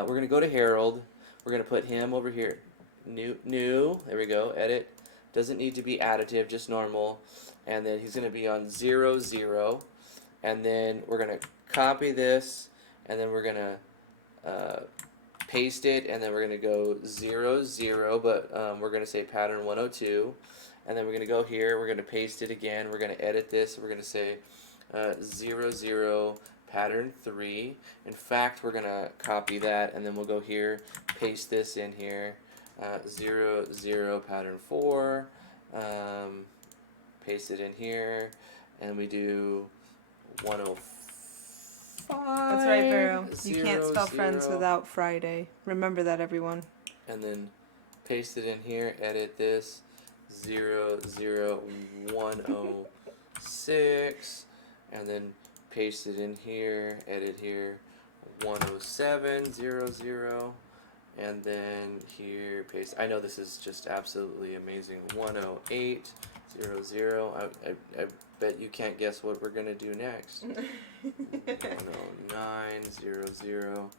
going to go to Herald. We're going to put him over here. New. There we go. Edit. Doesn't need to be additive, just normal. And then he's going to be on 0, 0. And then we're going to copy this. And then we're going to paste it, and then we're going to go 0, 0, but we're going to say pattern 102. And then we're going to go here, we're going to paste it again, we're going to edit this, we're going to say 0, 0, pattern 3. In fact, we're going to copy that, and then we'll go here, paste this in here, 0, 0, pattern 4, paste it in here, and we do 104. That's right, Vero. You 0, can't spell 0. friends without Friday. Remember that, everyone. And then paste it in here, edit this, 0, 0, 106, and then paste it in here, edit here, 107, 0, 0, and then here, paste. I know this is just absolutely amazing. 108, 0, 0. I bet you can't guess what we're going to do next. 109, 0, 0.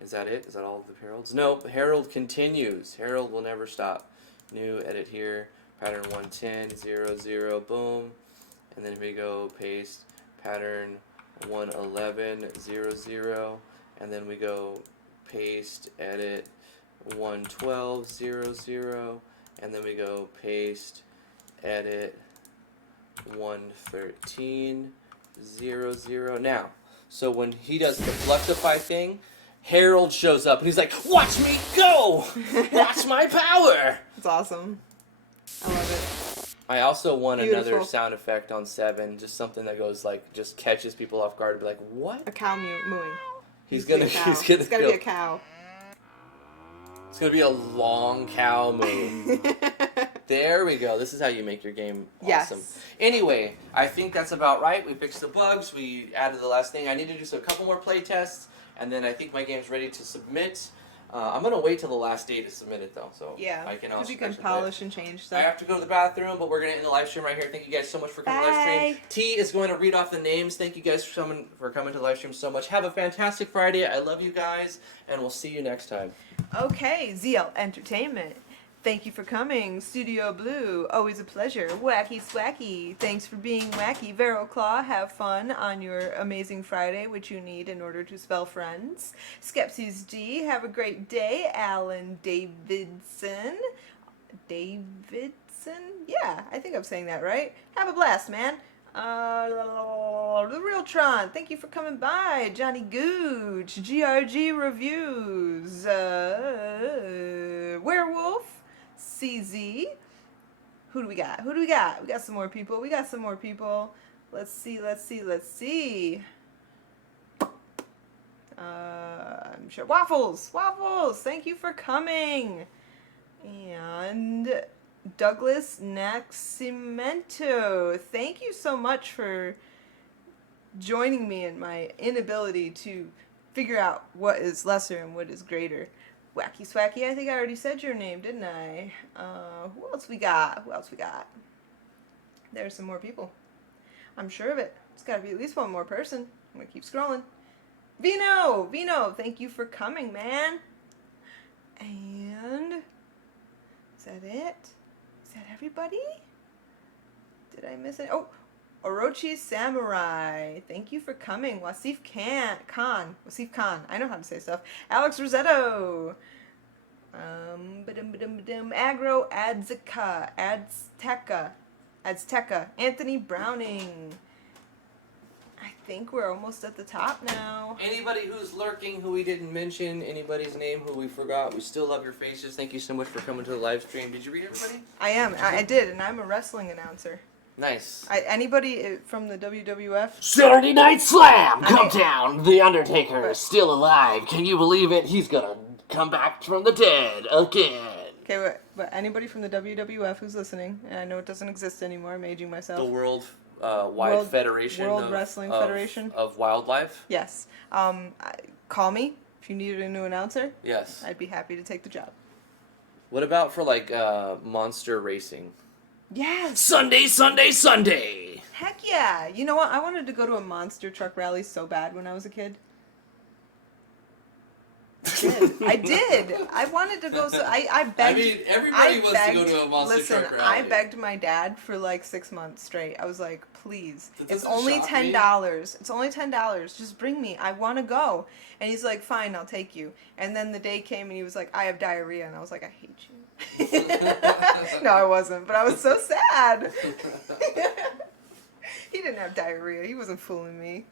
Is that it? Is that all of the heralds? No, the herald continues. Herald will never stop. New, edit here, pattern 110, 0, 0, boom. And then we go paste pattern 111, 0, 0. And then we go paste, edit 112, 0, 0. And then we go paste, edit 113, 0, 0. Now, so when he does the Fluxify thing, Harold shows up and he's like, "Watch me go! Watch my power!" It's awesome. I love it. I also want another Beautiful. sound effect on 7, just something that goes like, just catches people off guard and be like, "What?" A cow mooing. He's Be a gonna cow. he's gonna It's gotta go, be a cow. It's gonna be a long cow moo. There we go. This is how you make your game awesome. Yes. Anyway, I think that's about right. We fixed the bugs. We added the last thing. I need to do a couple more play tests, and then I think my game's ready to submit. I'm going to wait till the last day to submit it, though. So Yeah, I can because also you can actually play it. polish and change I stuff. have to go to the bathroom, but we're going to end the live stream right here. Thank you guys so much for coming to the live stream. Bye. T is going to read off the names. Thank you guys for coming to the live stream so much. Have a fantastic Friday. I love you guys, and we'll see you next time. Okay, ZL Entertainment. Thank you for coming. Studio Blue, always a pleasure. Wacky Swacky, thanks for being wacky. Vero Claw, have fun on your amazing Friday, which you need in order to spell friends. Skepsis D, have a great day. Alan Davidson, Davidson? Yeah, I think I'm saying that right. Have a blast, man. The Real Tron, thank you for coming by. Johnny Gooch, GRG Reviews, Werewolf, CZ. Who do we got? Who do we got? We got some more people. We got some more people. Let's see. I'm sure. Waffles! Thank you for coming. And Douglas Naximento, thank you so much for joining me in my inability to figure out what is lesser and what is greater. Wacky Swacky, I think I already said your name, didn't I? Who else we got? There's some more people. I'm sure of it. It's got to be at least one more person. I'm going to keep scrolling. Vino, thank you for coming, man. And is that it? Is that everybody? Did I miss it? Oh, Orochi Samurai, thank you for coming. Wasif Khan. I know how to say stuff. Alex Rosetto. Agro Azteca. Anthony Browning. I think we're almost at the top now. Anybody who's lurking who we didn't mention, anybody's name who we forgot, we still love your faces. Thank you so much for coming to the live stream. Did you read everybody? I did, and I'm a wrestling announcer. Nice. Anybody from the WWF? Saturday Night Slam! Come down! The Undertaker is still alive. Can you believe it? He's gonna come back from the dead again. Okay, but anybody from the WWF who's listening, and I know it doesn't exist anymore, I'm aging myself. The World Federation World Wrestling Federation of Wildlife. Yes. Call me if you needed a new announcer. Yes. I'd be happy to take the job. What about for like monster racing? Yes. Sunday! Heck yeah! You know what? I wanted to go to a monster truck rally so bad when I was a kid. I did. I wanted to go. So I begged. I mean, everybody wants to go to a monster truck rally. I begged my dad for like 6 months straight. I was like, please, it's doesn't only shock $10. It's only $10. Just bring me. I want to go. And he's like, fine, I'll take you. And then the day came and he was like, I have diarrhea. And I was like, I hate you. No, I wasn't. But I was so sad. He didn't have diarrhea. He wasn't fooling me.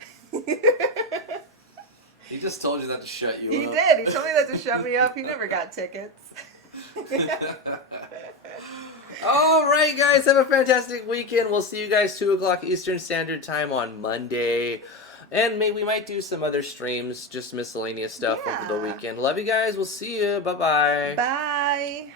He just told you that to shut you up. He did. He told me that to shut me up. He never got tickets. All right, guys. Have a fantastic weekend. We'll see you guys 2 o'clock Eastern Standard Time on Monday. And we might do some other streams, just miscellaneous stuff over the weekend. Love you guys. We'll see you. Bye-bye. Bye.